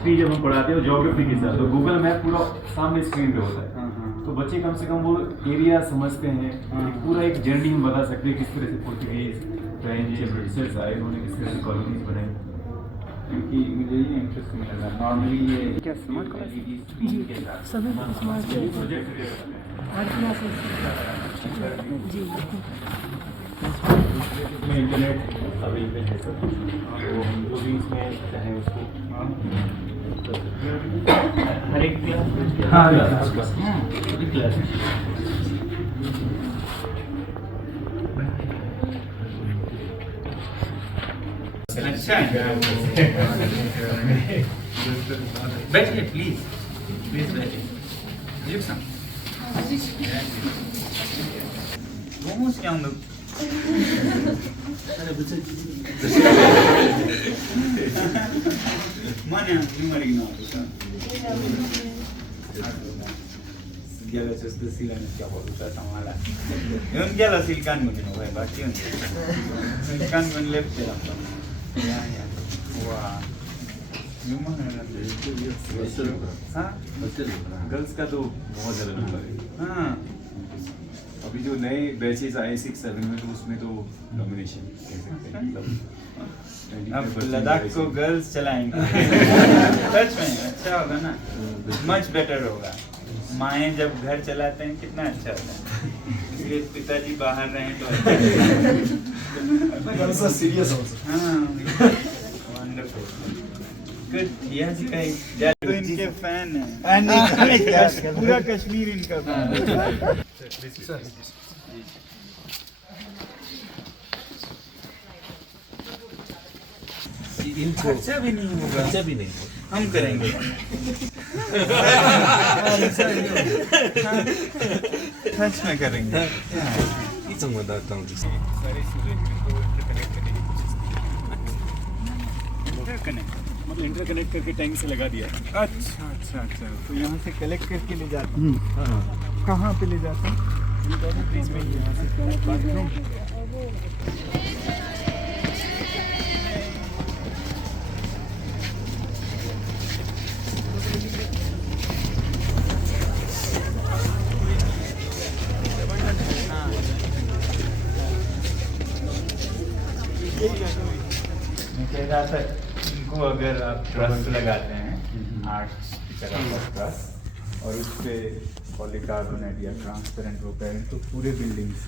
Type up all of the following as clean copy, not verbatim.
History जब हम पढ़ाते हैं ज्योग्राफी के साथ, तो गूगल मैप पूरा सामने स्क्रीन पे होता है, तो बच्चे कम से कम वो एरिया समझते हैं, पूरा एक जर्नी हम बता सकते हैं किस तरह से पोर्चुगीज, फ्रेंच, ब्रिटिशर्स आए, उन्होंने किस तरह से कॉलोनीज बनाई। क्योंकि मुझे ये इंटरेस्टिंग लगा। नॉर्मली ये क्या स्मार्ट क्लास सभी स्मार्ट जी इसमें इंटरनेट अवेलेबल है सर, तो हम जो भी इसमें चाहें उसको हर एक क्लास अच्छा है। बैठिए प्लीज, प्लीज बैठिए। मोमोज क्या होंगे? Mana yang original? Segala sesuatu silang siapa usaha sama lah. Yang segala silkan mungkin orang baca. Silkan pun lep je lah. Ya ya. Wah. Gimana nanti? हाँ? गर्ल्स का तो बहुत ज़्यादा नंबर है। हाँ। अभी जो नए बैचेस आए 6-7 में, तो उसमें तो डोमिनेशन कह सकते हैं, मतलब अब लद्दाख को गर्ल्स चलाएंगे। सच में अच्छा होगा ना, मच बेटर होगा। माएँ जब घर चलाते हैं कितना अच्छा होता है, इसलिए पिताजी बाहर रहें तो अच्छा। सीरियस हो। हाँ, वंडरफुल। गुड। यह जी का तो इनके फैन है, पूरा कश्मीर इनका फैन है। खर्चा भी नहीं होगा, खर्चा भी नहीं हम करेंगे। सच में करेंगे। बताता हूँ सारे स्टूडेंट को इंटरकनेक्ट करने की कोशिश की। इंटरकनेक्ट मतलब इंटरकनेक्ट करके टैंक से लगा दिया। अच्छा अच्छा अच्छा, तो यहाँ से कलेक्ट करके ले जाते हैं। कहाँ पे ले जाते हैं? प्लीज में यहाँ से बाथरूम। मैं कह रहा था, इनको अगर आप ट्रस्ट लगाते हैं आर्ट्स की तरह ट्रस्ट, और उस पर पॉलीकार्बोनेट या ट्रांसपेरेंट वो करें तो पूरे बिल्डिंग्स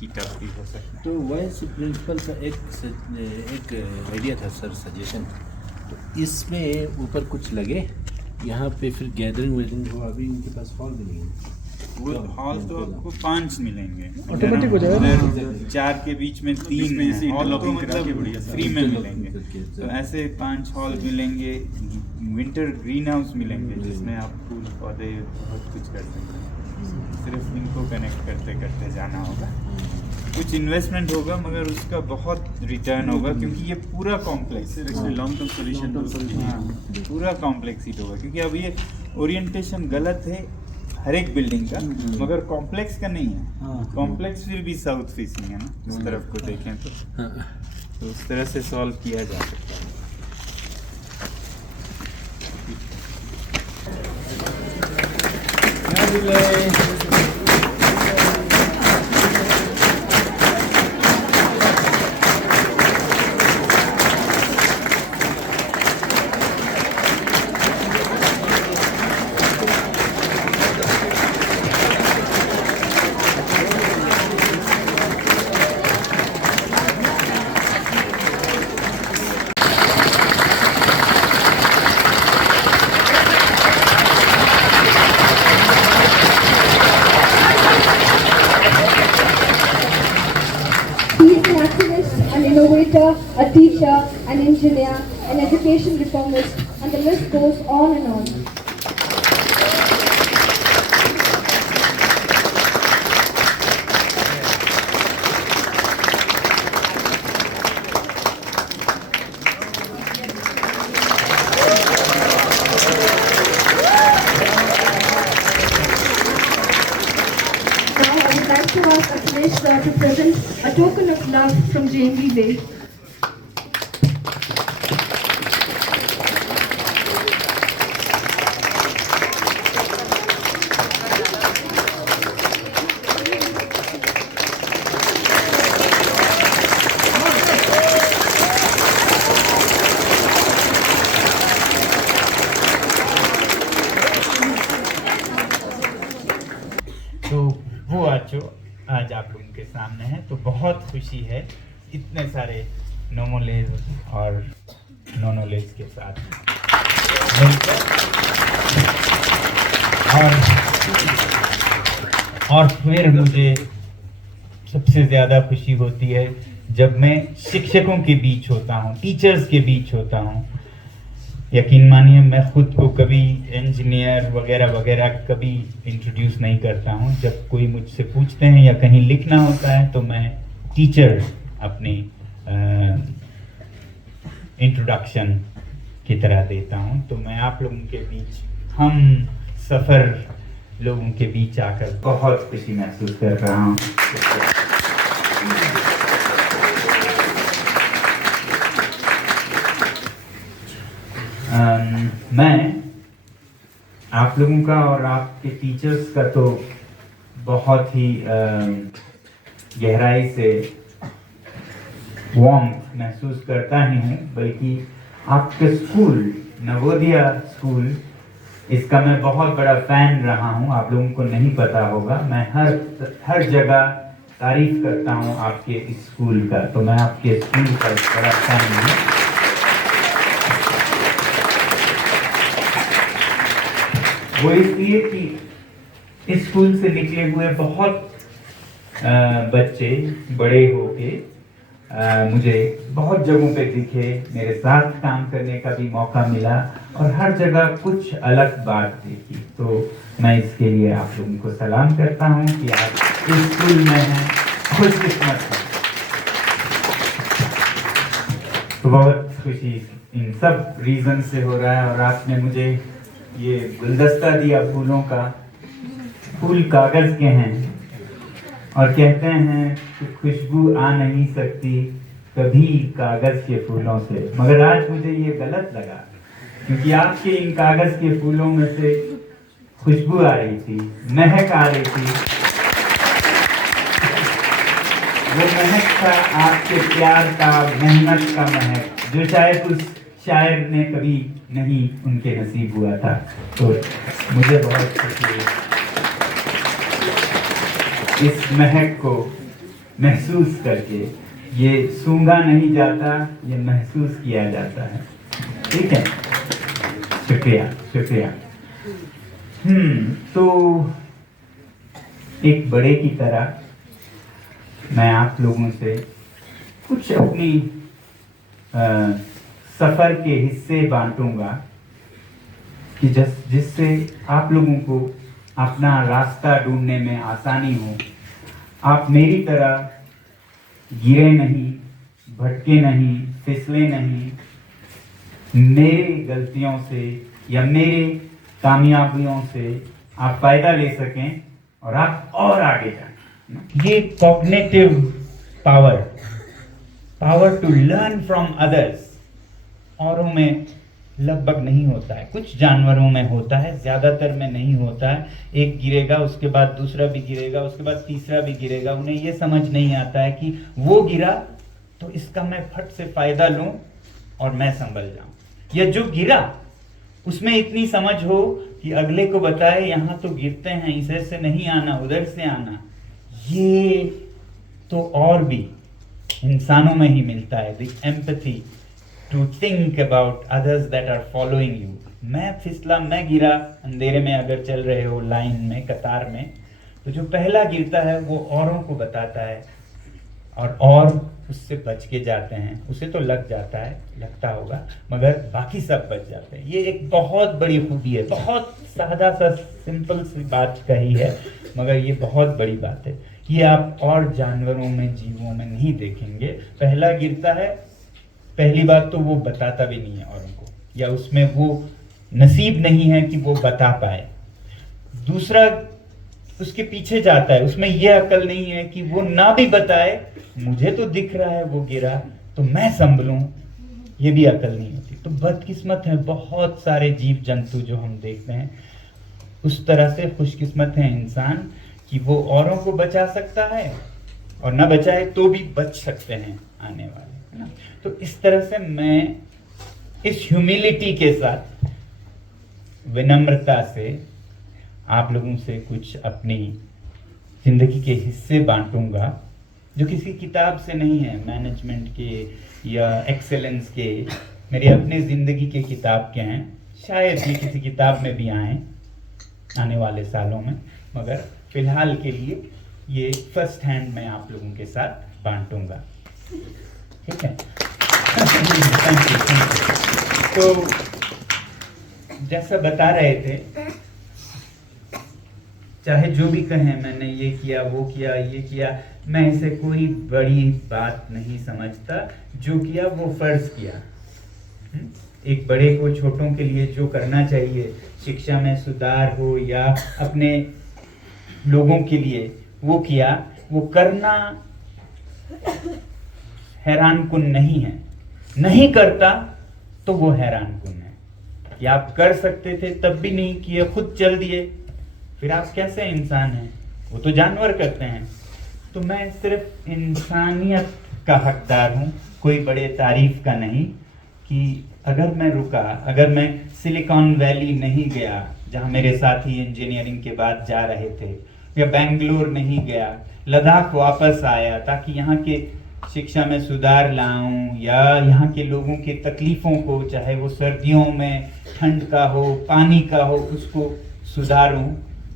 की टफ भी हो सकता है। तो वाइस प्रिंसिपल का एक आइडिया था सर, सजेशन। तो इसमें ऊपर कुछ लगे, यहाँ पे फिर गैदरिंग वैदरिंग हो। अभी उनके पास हॉल भी नहीं है। वो हॉल तो आपको 5 मिलेंगे, ऑटोमेटिक हो जाएगा। 4 के बीच में 3 में हॉल तो मतलब फ्री में मिलेंगे। तो तो ऐसे 5 हॉल मिलेंगे, विंटर ग्रीन हाउस मिलेंगे जिसमें आप फूल पौधे बहुत कुछ कर सकते हैं। सिर्फ इनको कनेक्ट करते करते जाना होगा। कुछ इन्वेस्टमेंट होगा मगर उसका बहुत रिटर्न होगा, क्योंकि ये पूरा कॉम्प्लेक्स लॉन्ग टर्म सोल्यूशन पूरा कॉम्प्लेक्स ही होगा। क्योंकि अब ये ओरिएंटेशन गलत है हर एक बिल्डिंग का, मगर कॉम्प्लेक्स का नहीं है। कॉम्प्लेक्स फिर भी साउथ फेसिंग है ना, उस तरफ को देखें तो उस तरह से सॉल्व किया जा सकता है। A teacher, an engineer, an education reformist, and the list goes on and on. Now I would like to ask Akhilesh sir to present a token of love from JMB Bay. वाचो आज आप लोगों के सामने है, तो बहुत खुशी है इतने सारे नोमोलेज और नोनोलेज के साथ मिलकर। और फिर मुझे सबसे ज़्यादा खुशी होती है जब मैं शिक्षकों के बीच होता हूँ, टीचर्स के बीच होता हूँ। यकीन मानिए मैं खुद को कभी इंजीनियर वगैरह वगैरह कभी इंट्रोड्यूस नहीं करता हूँ। जब कोई मुझसे पूछते हैं या कहीं लिखना होता है तो मैं टीचर अपनी इंट्रोडक्शन की तरह देता हूँ। तो मैं आप लोगों के बीच, हम सफ़र लोगों के बीच आकर बहुत खुशी महसूस कर रहा हूँ। मैं आप लोगों का और आपके टीचर्स का तो बहुत ही गहराई से वार्म महसूस करता ही हूँ, बल्कि आपके स्कूल नवोदय स्कूल, इसका मैं बहुत बड़ा फैन रहा हूँ। आप लोगों को नहीं पता होगा, मैं हर जगह तारीफ करता हूँ आपके इस स्कूल का। तो मैं आपके स्कूल का बड़ा फैन हूँ। वो इसलिए कि इस स्कूल से निकले हुए बहुत बच्चे बड़े होके मुझे बहुत जगहों पे दिखे, मेरे साथ काम करने का भी मौका मिला और हर जगह कुछ अलग बात देखी। तो मैं इसके लिए आप लोगों को सलाम करता हूँ कि आप इस स्कूल में हैं, खुशकिस्मत हैं। तो बहुत खुशी इन सब रीज़न से हो रहा है। और आपने मुझे ये गुलदस्ता दिया फूलों का, फूल कागज़ के हैं और कहते हैं कि खुशबू आ नहीं सकती कभी कागज़ के फूलों से। मगर आज मुझे ये गलत लगा, क्योंकि आपके इन कागज़ के फूलों में से खुशबू आ रही थी, महक आ रही थी। वो महक था आपके प्यार का, मेहनत का महक, जो शायद उस शायर ने कभी नहीं उनके नसीब हुआ था। तो मुझे बहुत खुशी है इस महक को महसूस करके। ये सूंघा नहीं जाता, ये महसूस किया जाता है। ठीक है, शुक्रिया शुक्रिया। तो एक बड़े की तरह मैं आप लोगों से कुछ अपनी सफ़र के हिस्से बांटूंगा कि जिससे आप लोगों को अपना रास्ता ढूंढने में आसानी हो। आप मेरी तरह गिरे नहीं, भटके नहीं, फिसले नहीं। मेरी गलतियों से या मेरे कामयाबियों से आप फ़ायदा ले सकें और आप और आगे जाएं। ये cognitive power to learn from others औरों में लगभग नहीं होता है। कुछ जानवरों में होता है, ज़्यादातर में नहीं होता है। एक गिरेगा, उसके बाद दूसरा भी गिरेगा, उसके बाद तीसरा भी गिरेगा। उन्हें ये समझ नहीं आता है कि वो गिरा तो इसका मैं फट से फ़ायदा लूँ और मैं संभल जाऊँ, या जो गिरा उसमें इतनी समझ हो कि अगले को बताए यहाँ तो गिरते हैं, इधर से नहीं आना, उधर से आना। ये तो और भी इंसानों में ही मिलता है, the empathy to think about others that are following you। मैं फिसला, मैं गिरा, अंधेरे में अगर चल रहे हो लाइन में, कतार में, तो जो पहला गिरता है वो औरों को बताता है और उससे बच के जाते हैं। उसे तो लगता होगा, मगर बाकी सब बच जाते हैं। ये एक बहुत बड़ी खूबी है। बहुत सादा सा सिंपल सी बात कही है, मगर ये बहुत बड़ी बात है। ये आप और जानवरों में, जीवों में नहीं देखेंगे। पहला गिरता है, पहली बात तो वो बताता भी नहीं है औरों को, या उसमें वो नसीब नहीं है कि वो बता पाए। दूसरा उसके पीछे जाता है, उसमें ये अकल नहीं है कि वो ना भी बताए, मुझे तो दिख रहा है वो गिरा तो मैं संभलूं, ये भी अकल नहीं होती। तो बदकिस्मत है बहुत सारे जीव जंतु जो हम देखते हैं। उस तरह से खुशकिस्मत है इंसान कि वो औरों को बचा सकता है, और ना बचाए तो भी बच सकते हैं आने वाले, है ना। तो इस तरह से मैं इस ह्यूमिलिटी के साथ, विनम्रता से आप लोगों से कुछ अपनी ज़िंदगी के हिस्से बांटूंगा जो किसी किताब से नहीं है, मैनेजमेंट के या एक्सेलेंस के, मेरे अपने ज़िंदगी के किताब के हैं। शायद ये किसी किताब में भी आए आने वाले सालों में, मगर फ़िलहाल के लिए ये फर्स्ट हैंड मैं आप लोगों के साथ बांटूंगा। ठीक है। Thank you. तो जैसा बता रहे थे, चाहे जो भी कहें, मैंने ये किया, वो किया, ये किया, मैं इसे कोई बड़ी बात नहीं समझता। जो किया वो फर्ज किया। एक बड़े को छोटों के लिए जो करना चाहिए, शिक्षा में सुधार हो या अपने लोगों के लिए, वो किया। वो करना हैरान कुन नहीं है, नहीं करता तो वो हैरान कुन है कि आप कर सकते थे तब भी नहीं किए, खुद चल दिए, फिर आप कैसे इंसान हैं? वो तो जानवर करते हैं। तो मैं सिर्फ इंसानियत का हकदार हूँ, कोई बड़े तारीफ का नहीं। कि अगर मैं रुका, अगर मैं सिलिकॉन वैली नहीं गया जहाँ मेरे साथी इंजीनियरिंग के बाद जा रहे थे, या बेंगलोर नहीं गया, लद्दाख वापस आया ताकि यहाँ के शिक्षा में सुधार लाऊं या यहाँ के लोगों के तकलीफ़ों को, चाहे वो सर्दियों में ठंड का हो, पानी का हो, उसको सुधारूं,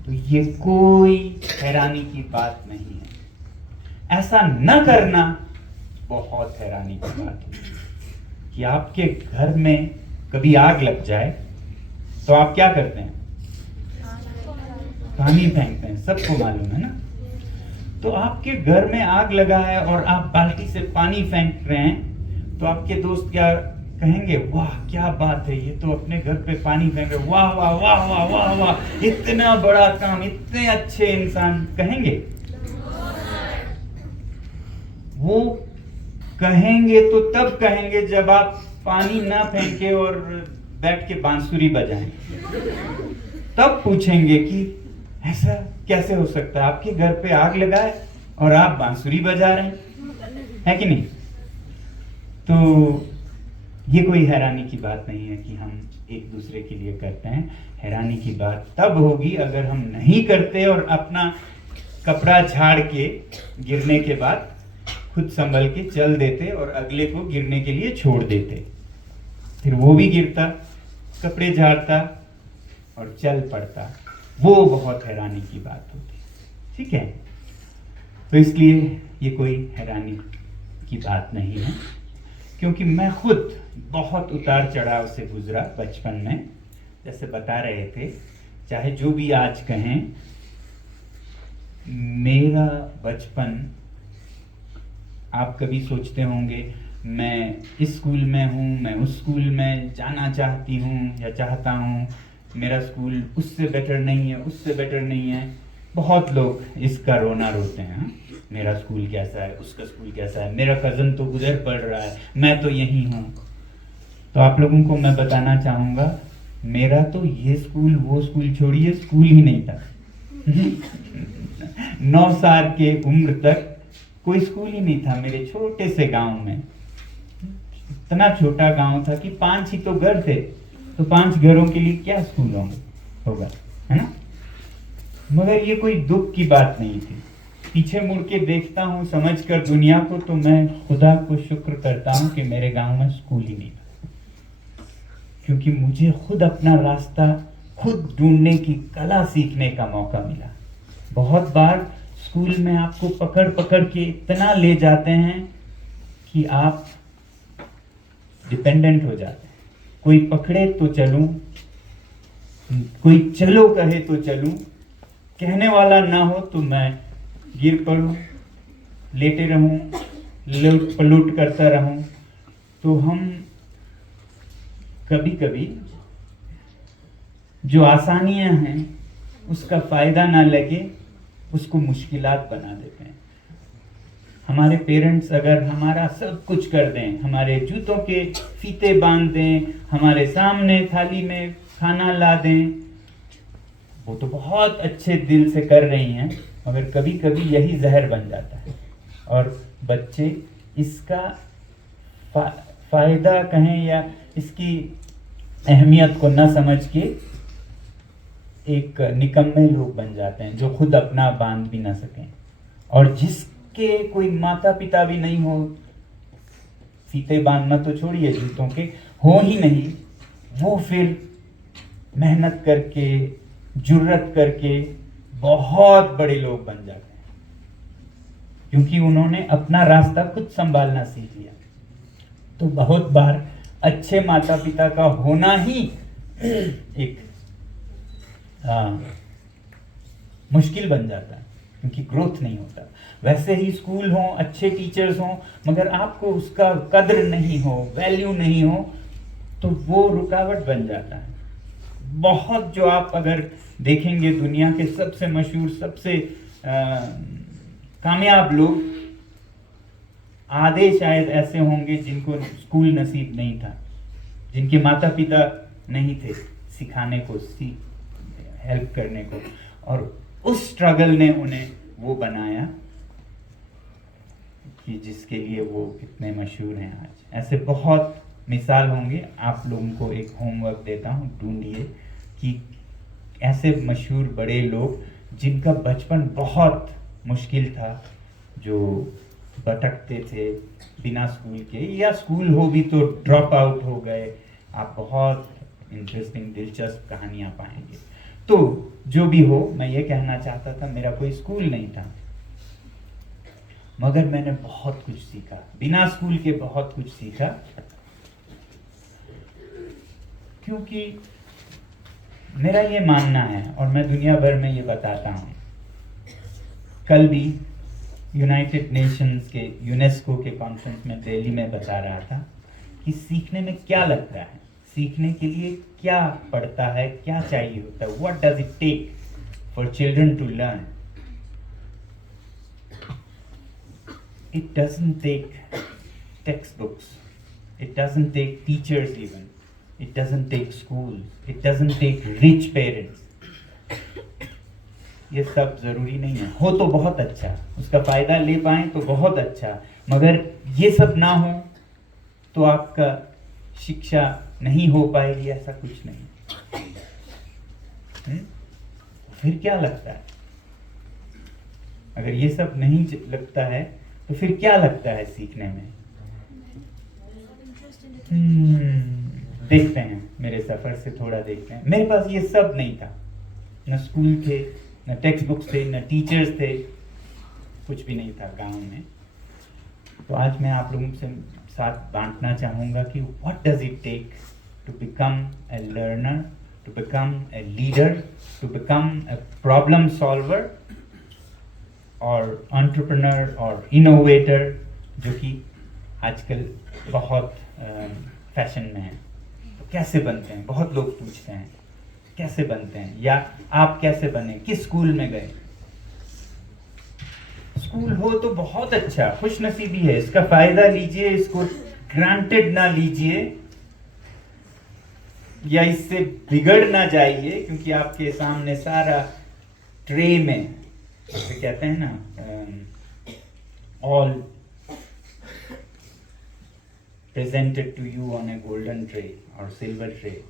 तो ये कोई हैरानी की बात नहीं है। ऐसा न करना बहुत हैरानी की बात है। कि आपके घर में कभी आग लग जाए तो आप क्या करते हैं? पानी फेंकते हैं, सबको मालूम है ना। तो आपके घर में आग लगा है और आप बाल्टी से पानी फेंक रहे हैं, तो आपके दोस्त क्या कहेंगे? वाह क्या बात है, ये तो अपने घर पे पानी फेंक रहे, वाह वाह वाह वाह वाह वाह, इतना बड़ा काम, इतने अच्छे इंसान, कहेंगे? वो कहेंगे तो तब कहेंगे जब आप पानी ना फेंके और बैठ के बांसुरी बजाएं, तब पूछेंगे कि ऐसा कैसे हो सकता है, आपके घर पे आग लगा है और आप बांसुरी बजा रहे हैं, है कि नहीं? तो ये कोई हैरानी की बात नहीं है कि हम एक दूसरे के लिए करते हैं। हैरानी की बात तब होगी अगर हम नहीं करते और अपना कपड़ा झाड़ के गिरने के बाद खुद संभल के चल देते और अगले को गिरने के लिए छोड़ देते। फिर वो भी गिरता, कपड़े झाड़ता और चल पड़ता। वो बहुत हैरानी की बात होती। ठीक है, तो इसलिए ये कोई हैरानी की बात नहीं है, क्योंकि मैं खुद बहुत उतार चढ़ाव से गुजरा बचपन में। जैसे बता रहे थे, चाहे जो भी आज कहें, मेरा बचपन, आप कभी सोचते होंगे मैं इस स्कूल में हूँ, मैं उस स्कूल में जाना चाहती हूँ या चाहता हूँ, मेरा स्कूल उससे बेटर नहीं है, उससे बेटर नहीं है। बहुत लोग इसका रोना रोते हैं, मेरा स्कूल कैसा है, उसका स्कूल कैसा है, मेरा कज़न तो उधर पढ़ रहा है, मैं तो यहीं हूँ। तो आप लोगों को मैं बताना चाहूँगा, मेरा तो ये स्कूल वो स्कूल छोड़िए, स्कूल ही नहीं था। 9 साल के उम्र तक कोई स्कूल ही नहीं था मेरे छोटे से गांव में। इतना छोटा गांव था कि 5 ही तो घर थे, तो 5 घरों के लिए क्या स्कूल होगा, है ना? मगर ये कोई दुख की बात नहीं थी। पीछे मुड़ के देखता हूँ समझकर दुनिया को, तो मैं खुदा को शुक्र करता हूँ कि मेरे गांव में स्कूल ही नहीं था, क्योंकि मुझे खुद अपना रास्ता खुद ढूंढने की कला सीखने का मौका मिला। बहुत बार स्कूल में आपको पकड़ पकड़ के इतना ले जाते हैं कि आप डिपेंडेंट हो जाते हैं। कोई पकड़े तो चलूं, कोई चलो कहे तो चलूं, कहने वाला ना हो तो मैं गिर पड़ूं, लेटे रहूं, लूट पलूट करता रहूं। तो हम कभी कभी जो आसानियां हैं उसका फायदा ना लगे, उसको मुश्किलात बना देते हैं। हमारे पेरेंट्स अगर हमारा सब कुछ कर दें, हमारे जूतों के फीते बांध दें, हमारे सामने थाली में खाना ला दें, वो तो बहुत अच्छे दिल से कर रही हैं, मगर कभी कभी यही जहर बन जाता है और बच्चे इसका फायदा कहें या इसकी अहमियत को न समझ के एक निकम्मे लोग बन जाते हैं जो खुद अपना बांध भी ना सकें, और जिसके कोई माता पिता भी नहीं हो, फीते बांधना तो छोड़िए, जूतों के हो ही नहीं, वो फिर मेहनत करके जुर्रत करके बहुत बड़े लोग बन जाते हैं, क्योंकि उन्होंने अपना रास्ता खुद संभालना सीख लिया। तो बहुत बार अच्छे माता पिता का होना ही एक मुश्किल बन जाता है, क्योंकि ग्रोथ नहीं होता। वैसे ही स्कूल हो, अच्छे टीचर्स हो, मगर आपको उसका कद्र नहीं हो, वैल्यू नहीं हो, तो वो रुकावट बन जाता है। बहुत जो आप अगर देखेंगे दुनिया के सबसे मशहूर, सबसे कामयाब लोग, आधे शायद ऐसे होंगे जिनको स्कूल नसीब नहीं था, जिनके माता पिता नहीं थे सिखाने को, हेल्प करने को, और उस स्ट्रगल ने उन्हें वो बनाया कि जिसके लिए वो कितने मशहूर हैं आज। ऐसे बहुत मिसाल होंगे। आप लोगों को एक होमवर्क देता हूँ, ढूंढिए कि ऐसे मशहूर बड़े लोग जिनका बचपन बहुत मुश्किल था, जो भटकते थे बिना स्कूल के, या स्कूल हो भी तो ड्रॉप आउट हो गए। आप बहुत इंटरेस्टिंग, दिलचस्प कहानियाँ पाएंगे। तो जो भी हो, मैं ये कहना चाहता था, मेरा कोई स्कूल नहीं था, मगर मैंने बहुत कुछ सीखा, बिना स्कूल के बहुत कुछ सीखा, क्योंकि मेरा ये मानना है, और मैं दुनिया भर में ये बताता हूँ। कल भी यूनाइटेड नेशंस के, यूनेस्को के कॉन्फ्रेंस में दिल्ली में बता रहा था कि सीखने में क्या लगता है, सीखने के लिए क्या पड़ता है, क्या चाहिए होता है, what does it take for children to learn. It doesn't take textbooks, it doesn't take teachers even, it doesn't take schools, it doesn't take rich parents. ये सब जरूरी नहीं है, हो तो बहुत अच्छा, उसका फायदा ले पाए तो बहुत अच्छा, मगर ये सब ना हो तो आपका शिक्षा नहीं हो पाएगी, ऐसा कुछ नहीं। फिर क्या लगता है? अगर ये सब नहीं लगता है तो फिर क्या लगता है सीखने में? देखते हैं, मेरे सफर से थोड़ा देखते हैं। मेरे पास ये सब नहीं था, न स्कूल थे, न टेक्स्ट बुक्स थे, न टीचर्स थे, कुछ भी नहीं था गांव में। तो आज मैं आप लोगों से साथ बांटना चाहूँगा कि what does it take to become a learner, to become a leader, to become a problem solver और एंटरप्रेन्योर और इनोवेटर, जो कि आजकल बहुत फैशन में है। तो कैसे बनते हैं? बहुत लोग पूछते हैं कैसे बनते हैं, या आप कैसे बने, किस स्कूल में गए। स्कूल हो तो बहुत अच्छा, खुश नसीबी है, इसका फायदा लीजिए, इसको ग्रांटेड ना लीजिए, या इससे बिगड़ ना जाइए, क्योंकि आपके सामने सारा ट्रे में, जैसे कहते हैं ना, all presented to you on a golden tray और सिल्वर ट्रे,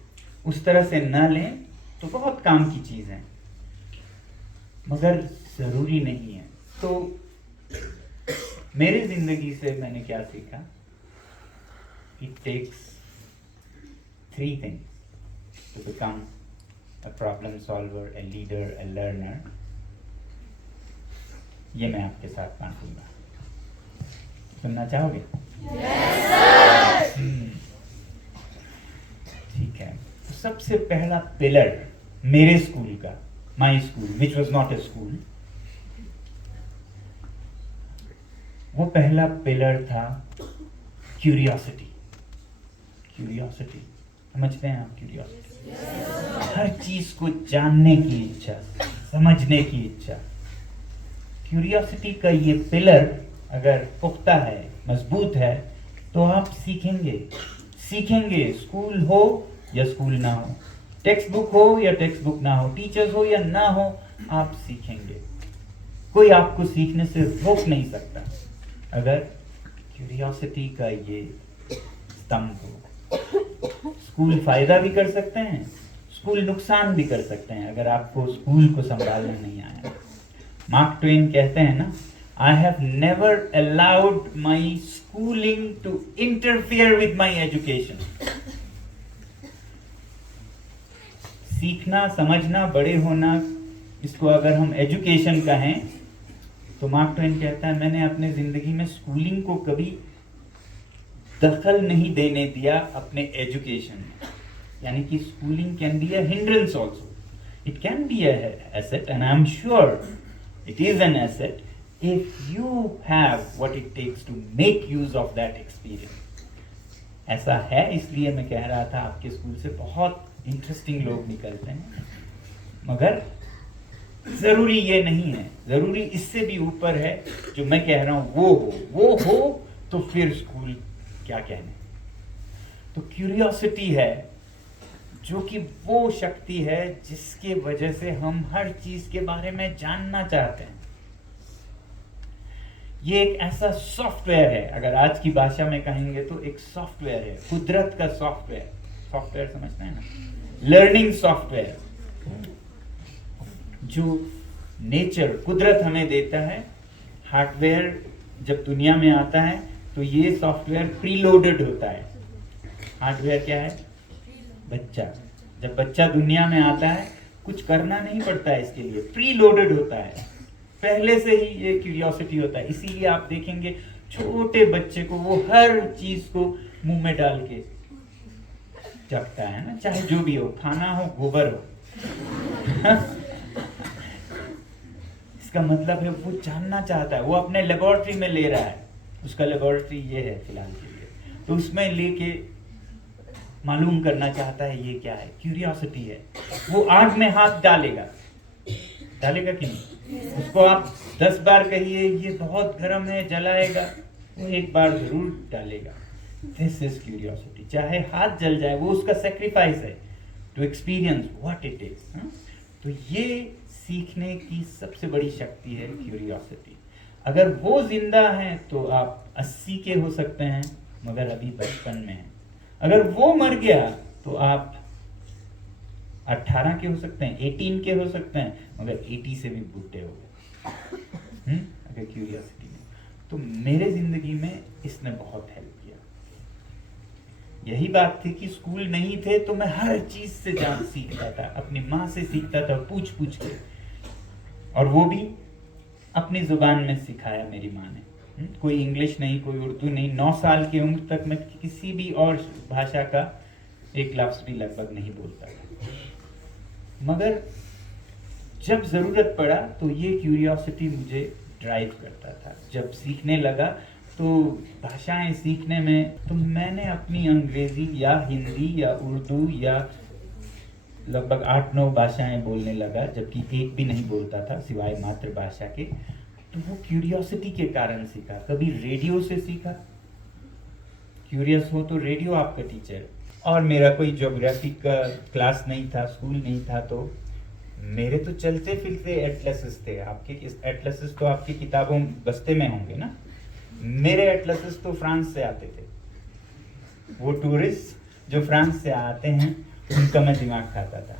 उस तरह से न लें तो बहुत काम की चीज़ है, मगर ज़रूरी नहीं है। तो मेरी ज़िंदगी से मैंने क्या सीखा? It takes 3 things to become a problem solver, a leader, a learner. ये मैं आपके साथ बांटूंगा, सुनना चाहोगे? ठीक है। तो सबसे पहला पिलर मेरे स्कूल का, my school which was not a school, वो पहला पिलर था क्यूरियोसिटी। क्यूरियोसिटी समझते हैं आप? क्यूरियोसिटी, हर चीज को जानने की इच्छा, समझने की इच्छा। क्यूरियोसिटी का ये पिलर अगर पुख्ता है, मजबूत है, तो आप सीखेंगे, स्कूल हो या स्कूल ना हो, टेक्स्ट बुक हो या टेक्स्ट बुक ना हो, टीचर्स हो या ना हो, आप सीखेंगे। कोई आपको सीखने से रोक नहीं सकता अगर क्यूरियोसिटी का ये स्तंभ हो। स्कूल फायदा भी कर सकते हैं, स्कूल नुकसान भी कर सकते हैं अगर आपको स्कूल को संभालना नहीं आया। मार्क ट्वेन कहते हैं ना, I have never allowed my schooling to interfere with my education. सीखना, समझना, बड़े होना, इसको अगर हम एजुकेशन कहें तो मार्क ट्वेन कहता है मैंने अपने जिंदगी में स्कूलिंग को कभी दखल नहीं देने दिया अपने एजुकेशन में। यानी कि schooling can be a hindrance also, it can be an asset and I am sure it is an asset if you have what it takes to make use of that experience. ऐसा है, इसलिए मैं कह रहा था आपके school से बहुत इंटरेस्टिंग लोग निकलते हैं, मगर जरूरी ये नहीं है, जरूरी इससे भी ऊपर है। जो मैं कह रहा हूं वो हो तो फिर स्कूल क्या कहने। तो क्यूरियोसिटी है जो कि वो शक्ति है जिसके वजह से हम हर चीज के बारे में जानना चाहते हैं। ये एक ऐसा सॉफ्टवेयर है, अगर आज की भाषा में कहेंगे तो एक सॉफ्टवेयर है, कुदरत का सॉफ्टवेयर। सॉफ्टवेयर समझते हैं ना, लर्निंग सॉफ्टवेयर जो नेचर, कुदरत हमें देता है। हार्डवेयर जब दुनिया में आता है तो ये सॉफ्टवेयर प्रीलोडेड होता है। हार्डवेयर क्या है? बच्चा। जब बच्चा दुनिया में आता है कुछ करना नहीं पड़ता है इसके लिए, प्रीलोडेड होता है, पहले से ही ये क्यूरियोसिटी होता है। इसीलिए आप देखेंगे छोटे बच्चे को वो हर चीज को मुंह में डाल के चखता है ना, चाहे जो भी हो, खाना हो, गोबर हो। इसका मतलब है वो जानना चाहता है, वो अपने लेबोरेटरी में ले रहा है, उसका लेबोरेटरी ये है फिलहाल के लिए, तो उसमें लेके मालूम करना चाहता है ये क्या है, क्यूरियोसिटी है। वो आग में हाथ डालेगा कि नहीं? उसको आप 10 बार कहिए ये बहुत गर्म है, जलाएगा, वो एक बार जरूर डालेगा। This is curiosity. चाहे हाथ जल जाए, वो उसका सेक्रीफाइस है to experience what it is. तो ये सीखने की सबसे बड़ी शक्ति है क्यूरियोसिटी। अगर वो जिंदा है तो आप 80 के हो सकते हैं मगर अभी बचपन में हैं। अगर वो मर गया तो आप 18 के हो सकते हैं, 18 के हो सकते हैं, मगर 80 से भी बूढ़े हो गए अगर क्यूरियोसिटी में। तो मेरे जिंदगी में इसने बहुत हेल्प किया। यही बात थी कि स्कूल नहीं थे तो मैं हर चीज से जान सीखता था, अपनी माँ से सीखता था, पूछ पूछ के, और वो भी अपनी जुबान में सिखाया मेरी माँ ने। कोई इंग्लिश नहीं, कोई उर्दू नहीं। 9 साल की उम्र तक मैं किसी भी और भाषा का एक लफ्ज भी लगभग नहीं बोलता था, मगर जब जरूरत पड़ा तो ये क्यूरियोसिटी मुझे ड्राइव करता था। जब सीखने लगा तो भाषाएं सीखने में तो मैंने अपनी अंग्रेजी या हिंदी या उर्दू या लगभग 8-9 भाषाएं बोलने लगा, जबकि एक भी नहीं बोलता था सिवाय मातृभाषा के। तो वो क्यूरियोसिटी के कारण सीखा। कभी रेडियो से सीखा, क्यूरियस हो तो रेडियो आपका टीचर। और मेरा कोई ज्योग्राफी का क्लास नहीं था, स्कूल नहीं था, तो मेरे तो चलते फिरते एटलसेस थे। आपके एटलसेस तो आपकी किताबों बस्ते में होंगे ना, मेरे एटलसेस तो फ्रांस से आते थे। वो टूरिस्ट जो फ्रांस से आते हैं उनका मैं दिमाग खाता था।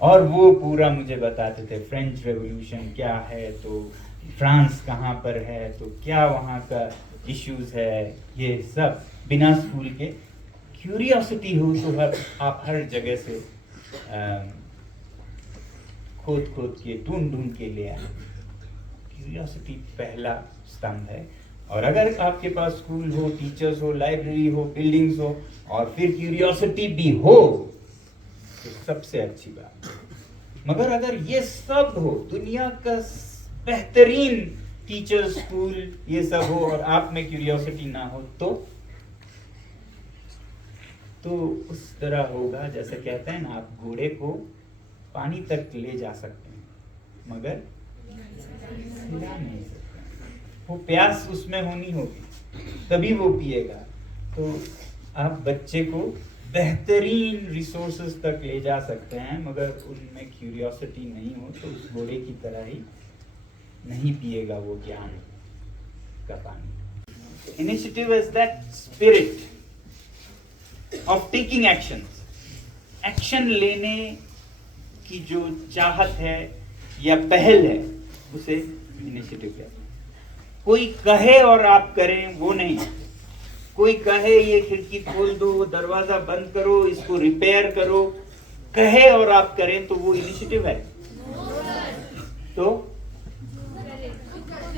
और वो पूरा मुझे बताते थे फ्रेंच रेवोल्यूशन क्या है, तो फ्रांस कहाँ पर है, तो क्या वहाँ का इश्यूज है, ये सब बिना स्कूल के। क्यूरियोसिटी हो तो आप हर जगह से खोद खोद के ढूंढ के ले आए। क्यूरियोसिटी पहला स्तंभ है। और अगर आपके पास स्कूल हो, टीचर्स हो, लाइब्रेरी हो, बिल्डिंग्स हो, और फिर क्यूरियोसिटी भी हो तो सबसे अच्छी बात। मगर अगर ये सब हो, दुनिया का बेहतरीन टीचर, स्कूल, ये सब हो, और आप में क्यूरियोसिटी ना हो तो उस तरह होगा जैसे कहते हैं ना, आप घोड़े को पानी तक ले जा सकते हैं मगर पिला नहीं सकते। वो प्यास उसमें होनी होगी तभी वो पिएगा। तो आप बच्चे को बेहतरीन रिसोर्सेज तक ले जा सकते हैं, मगर उनमें क्यूरियोसिटी नहीं हो तो उस घोड़े की तरह ही नहीं पिएगा वो ज्ञान का पानी। Initiative is that spirit of taking actions. Action लेने की जो चाहत है या पहल है उसे इनिशिएटिव कहते हैं। कोई कहे और आप करें वो नहीं। कोई कहे ये खिड़की खोल दो, वो दरवाजा बंद करो, इसको रिपेयर करो, कहे और आप करें तो वो इनिशिएटिव है। तो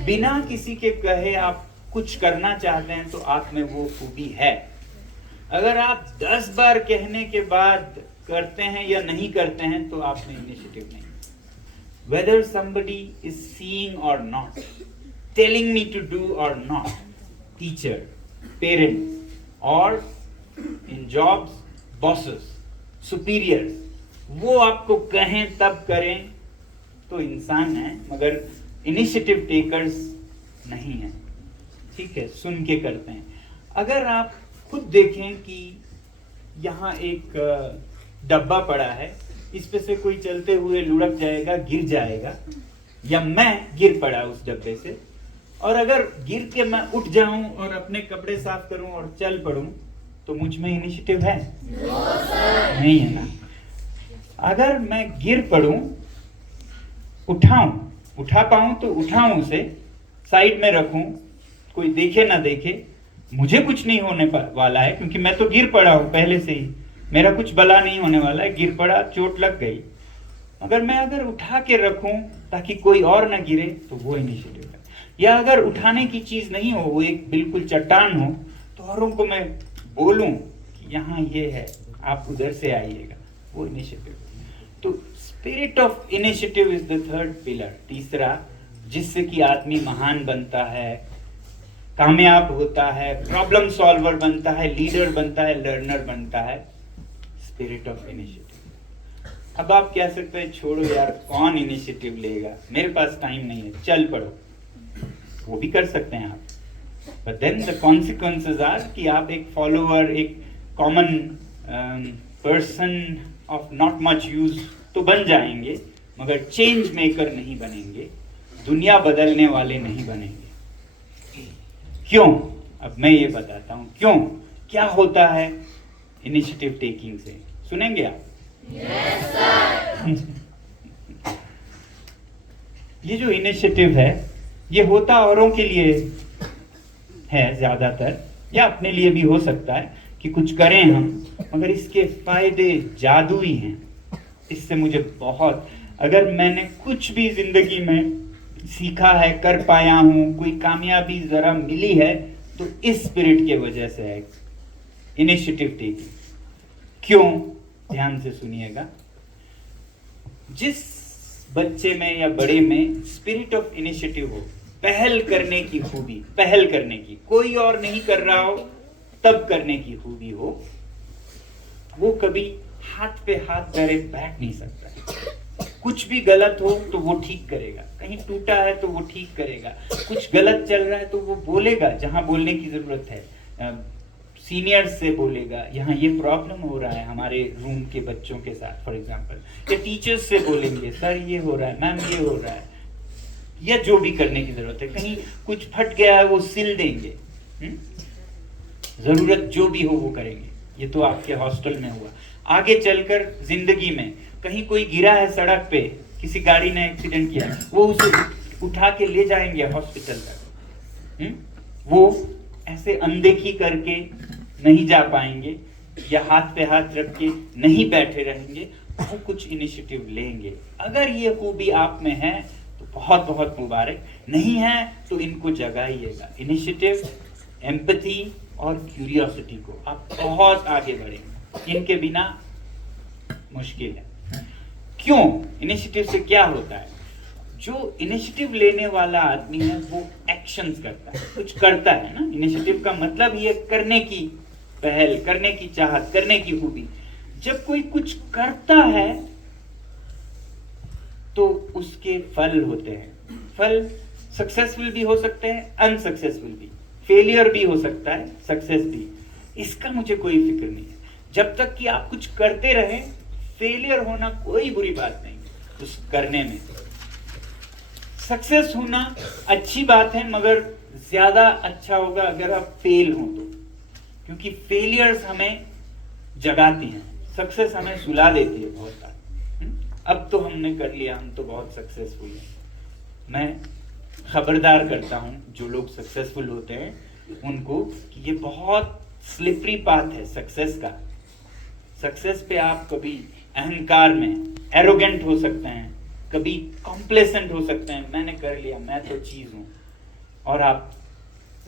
बिना किसी के कहे आप कुछ करना चाहते हैं तो आप में वो खूबी है। अगर आप 10 बार कहने के बाद करते हैं या नहीं करते हैं तो आप में इनिशिएटिव नहीं। Whether somebody is seeing or not, telling me to do or not, teacher, parents, or in jobs, bosses, superiors, वो आपको कहें तब करें तो इंसान है, मगर इनिशिएटिव टेकर्स नहीं है। ठीक है, सुन के करते हैं। अगर आप खुद देखें कि यहाँ एक डब्बा पड़ा है, इस पे से कोई चलते हुए लुढ़क जाएगा, गिर जाएगा, या मैं गिर पड़ा उस डब्बे से, और अगर गिर के मैं उठ जाऊं और अपने कपड़े साफ करूं और चल पड़ूं तो मुझ में इनिशिएटिव है? नहीं है ना। अगर मैं गिर पड़ूं, उठा पाऊं तो उठाऊं, उसे साइड में रखूं, कोई देखे ना देखे, मुझे कुछ नहीं होने वाला है क्योंकि मैं तो गिर पड़ा हूं पहले से ही, मेरा कुछ भला नहीं होने वाला है। गिर पड़ा, चोट लग गई, मगर मैं अगर उठा के रखूं ताकि कोई और ना गिरे तो वो इनिशिएटिव है। या अगर उठाने की चीज नहीं हो, वो एक बिल्कुल चट्टान हो, तो औरों को मैं बोलूं कि यहाँ ये है, आप उधर से आइएगा, वो इनिशिएटिव। तो spirit of initiative is the third pillar, तीसरा, जिससे कि आदमी महान बनता है, कामयाब होता है, प्रॉब्लम सॉल्वर बनता है, लीडर बनता है, लर्नर बनता है, स्पिरिट ऑफ इनिशिएटिव। अब आप कह सकते हैं छोड़ो यार, कौन इनिशिएटिव लेगा, मेरे पास टाइम नहीं है, चल पड़ो, वो भी कर सकते हैं आप। But then the consequences are कि आप एक फॉलोअर, एक common person of not much use तो बन जाएंगे, मगर चेंज मेकर नहीं बनेंगे, दुनिया बदलने वाले नहीं बनेंगे। क्यों? अब मैं ये बताता हूं क्यों, क्या होता है इनिशिएटिव टेकिंग से। सुनेंगे आप? Yes, sir. ये जो इनिशिएटिव है, ये होता औरों के लिए है ज्यादातर, या अपने लिए भी हो सकता है कि कुछ करें हम, मगर इसके फायदे जादुई हैं। इससे मुझे बहुत, अगर मैंने कुछ भी जिंदगी में सीखा है, कर पाया हूं, कोई कामयाबी जरा मिली है, तो इस स्पिरिट के वजह से है, इनिशिएटिव टेकिंग। क्यों? ध्यान से सुनिएगा। जिस बच्चे में या बड़े में स्पिरिट ऑफ इनिशिएटिव हो, पहल करने की खूबी, पहल करने की, कोई और नहीं कर रहा हो तब करने की खूबी हो, वो कभी हाथ पे हाथ धरे बैठ नहीं सकता। कुछ भी गलत हो तो वो ठीक करेगा, कहीं टूटा है तो वो ठीक करेगा, कुछ गलत चल रहा है तो वो बोलेगा जहां बोलने की जरूरत है, सीनियर्स से बोलेगा, यहाँ ये प्रॉब्लम हो रहा है हमारे रूम के बच्चों के साथ फॉर एग्जांपल, या टीचर्स से बोलेंगे, सर ये हो रहा है, मैम ये हो रहा है, या जो भी करने की जरूरत है, कहीं कुछ फट गया है वो सिल देंगे, जरूरत जो भी हो वो करेंगे। ये तो आपके हॉस्टल में हुआ। आगे चलकर जिंदगी में कहीं कोई गिरा है सड़क पे, किसी गाड़ी ने एक्सीडेंट किया, वो उसे उठा के ले जाएंगे हॉस्पिटल तक। वो ऐसे अनदेखी करके नहीं जा पाएंगे, या हाथ पे हाथ रख के नहीं बैठे रहेंगे, वो कुछ इनिशिएटिव लेंगे। अगर ये खूबी आप में है तो बहुत बहुत मुबारक, नहीं है तो इनको जगाइएगा। इनिशिएटिव, एम्पैथी और क्यूरियोसिटी को आप बहुत आगे बढ़ेंगे, इनके बिना मुश्किल है। क्यों? इनिशिएटिव से क्या होता है? जो इनिशिएटिव लेने वाला आदमी है वो एक्शंस करता है, कुछ करता है ना। इनिशिएटिव का मतलब ये करने की पहल, करने की चाहत, करने की खूबी। जब कोई कुछ करता है तो उसके फल होते हैं। फल सक्सेसफुल भी हो सकते हैं, अनसक्सेसफुल भी, फेलियर भी हो सकता है, सक्सेस भी। इसका मुझे कोई फिक्र नहीं है। जब तक कि आप कुछ करते रहें, फेलियर होना कोई बुरी बात नहीं उस करने में। सक्सेस होना अच्छी बात है, मगर ज्यादा अच्छा होगा अगर आप फेल हो तो, क्योंकि फेलियर्स हमें जगाती हैं। सक्सेस हमें सुला देती है बहुत बार। अब तो हमने कर लिया, हम तो बहुत सक्सेसफुल हैं। मैं खबरदार करता हूँ जो लोग सक्सेसफुल होते हैं उनको कि ये बहुत स्लिपरी पाथ है सक्सेस का। सक्सेस पे आप कभी अहंकार में एरोगेंट हो सकते हैं, कभी कॉम्प्लेसेंट हो सकते हैं, मैंने कर लिया, मैं तो चीज हूं, और आप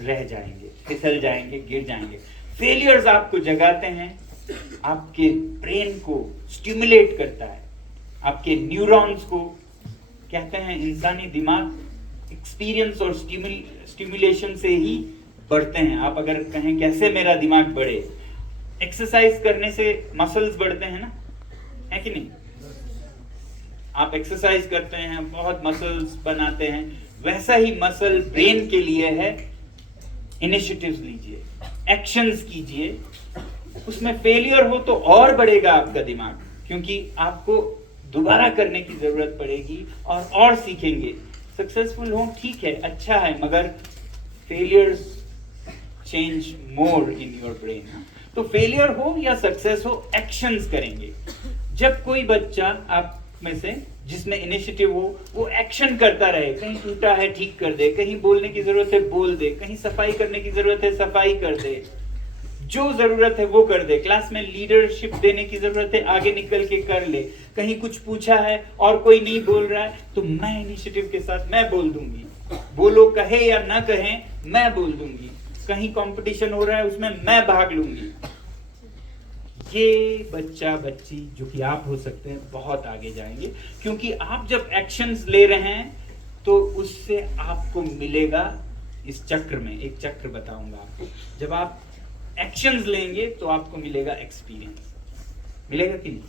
रह जाएंगे, फिसल जाएंगे, गिर जाएंगे। फेलियर्स आपको जगाते हैं, आपके ब्रेन को स्टिमुलेट करता है, आपके न्यूरॉन्स को, कहते हैं इंसानी दिमाग एक्सपीरियंस और स्टिमुलेशन से ही बढ़ते हैं। आप अगर कहें कैसे मेरा दिमाग बढ़े, एक्सरसाइज करने से मसल्स बढ़ते हैं ना, है कि नहीं? आप एक्सरसाइज करते हैं, बहुत मसल्स बनाते हैं, वैसा ही मसल ब्रेन के लिए है। इनिशिएटिव्स लीजिए, एक्शंस कीजिए, उसमें फेलियर हो तो और बढ़ेगा आपका दिमाग, क्योंकि आपको दोबारा करने की जरूरत पड़ेगी और सीखेंगे। सक्सेसफुल हो ठीक है, अच्छा है, मगर failures change more in your brain. तो फेलियर हो या सक्सेस हो, एक्शंस करेंगे। जब कोई बच्चा आप में से जिसमें इनिशिएटिव हो, वो एक्शन करता रहे, कहीं टूटा है ठीक कर दे, कहीं बोलने की जरूरत है बोल दे, कहीं सफाई करने की जरूरत है सफाई कर दे, जो जरूरत है वो कर दे, क्लास में लीडरशिप देने की जरूरत है आगे निकल के कर ले, कहीं कुछ पूछा है और कोई नहीं बोल रहा है तो मैं इनिशिएटिव के साथ मैं बोल दूंगी, बोलो कहे या ना कहे मैं बोल दूंगी, कहीं कंपटीशन हो रहा है उसमें मैं भाग लूंगी। ये बच्चा बच्ची जो कि आप हो सकते हैं बहुत आगे जाएंगे, क्योंकि आप जब एक्शंस ले रहे हैं तो उससे आपको मिलेगा। इस चक्र में एक चक्र बताऊंगा आपको, जब आप एक्शंस लेंगे तो आपको मिलेगा एक्सपीरियंस, मिलेगा कि नहीं?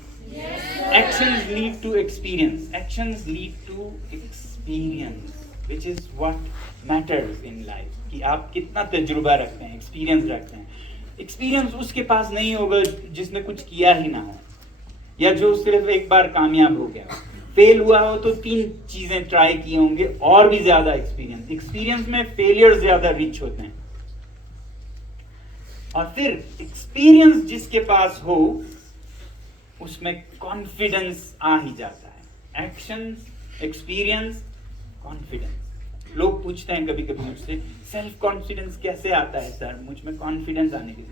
Actions lead to experience, actions lead to experience, which is what matters in life, कि आप कितना तजुर्बा रखते हैं, एक्सपीरियंस रखते हैं। एक्सपीरियंस उसके पास नहीं होगा जिसने कुछ किया ही ना हो, या जो सिर्फ एक बार कामयाब हो गया। फेल हुआ हो तो 3 चीजें ट्राई किए होंगे और भी ज्यादा एक्सपीरियंस। एक्सपीरियंस में फेलियर ज्यादा रिच होते हैं। और फिर एक्सपीरियंस जिसके पास हो उसमें कॉन्फिडेंस आ ही जाता है। Actions, experience, confidence. लोग पूछते हैं कभी कभी मुझसे, सेल्फ कॉन्फिडेंस कैसे आता है सर, मुझ में कॉन्फिडेंस आने के लिए।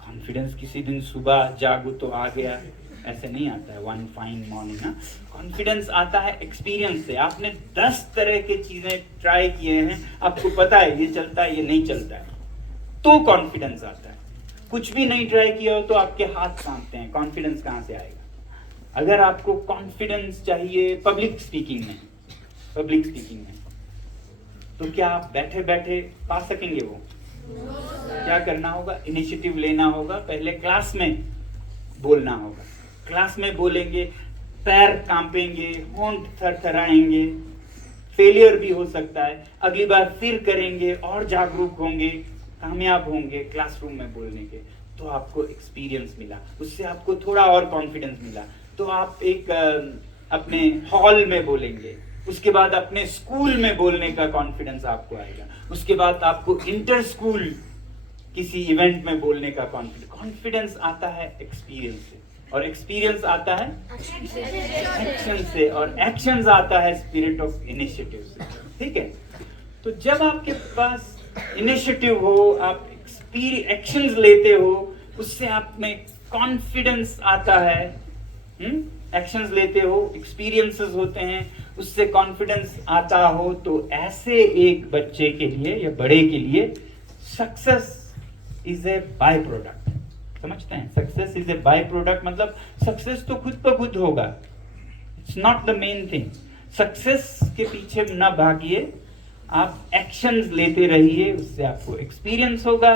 कॉन्फिडेंस किसी दिन सुबह जागो तो आ गया, ऐसे नहीं आता है वन फाइन मॉर्निंग ना। कॉन्फिडेंस आता है एक्सपीरियंस से। आपने 10 तरह के चीजें ट्राई किए हैं, आपको पता है ये चलता है ये नहीं चलता है, तो कॉन्फिडेंस आता है। कुछ भी नहीं ट्राई किया हो तो आपके हाथ कांपते हैं, कॉन्फिडेंस कहां से आएगा? अगर आपको कॉन्फिडेंस चाहिए पब्लिक स्पीकिंग में, तो क्या आप बैठे बैठे पा सकेंगे? वो क्या करना होगा? इनिशिएटिव लेना होगा, पहले क्लास में बोलना होगा। क्लास में बोलेंगे, पैर कांपेंगे, होंठ थरथराएंगे, फेलियर भी हो सकता है, अगली बार फिर करेंगे और जागरूक होंगे, कामयाब होंगे क्लासरूम में बोलने के। तो आपको एक्सपीरियंस मिला, उससे आपको थोड़ा और कॉन्फिडेंस मिला, तो आप एक अपने हॉल में बोलेंगे, उसके बाद अपने स्कूल में बोलने का कॉन्फिडेंस आपको आएगा, उसके बाद आपको इंटर स्कूल किसी इवेंट में बोलने का कॉन्फिडेंस आता है एक्सपीरियंस से, और एक्सपीरियंस आता है एक्शन से, और एक्शंस आता है स्पिरिट ऑफ इनिशिएटिव से। ठीक है, तो जब आपके पास इनिशिएटिव हो, आप एक्शंस लेते हो, उससे आप में कॉन्फिडेंस आता है। एक्शंस लेते हो, एक्सपीरियंसेस होते हैं, उससे कॉन्फिडेंस आता हो, तो ऐसे एक बच्चे के लिए या बड़े के लिए success is a by product. समझते हैं? Success is a by product, मतलब सक्सेस तो खुद ब खुद होगा, it's not the main thing. Success के पीछे ना भागिए, आप एक्शंस लेते रहिए, उससे आपको एक्सपीरियंस होगा।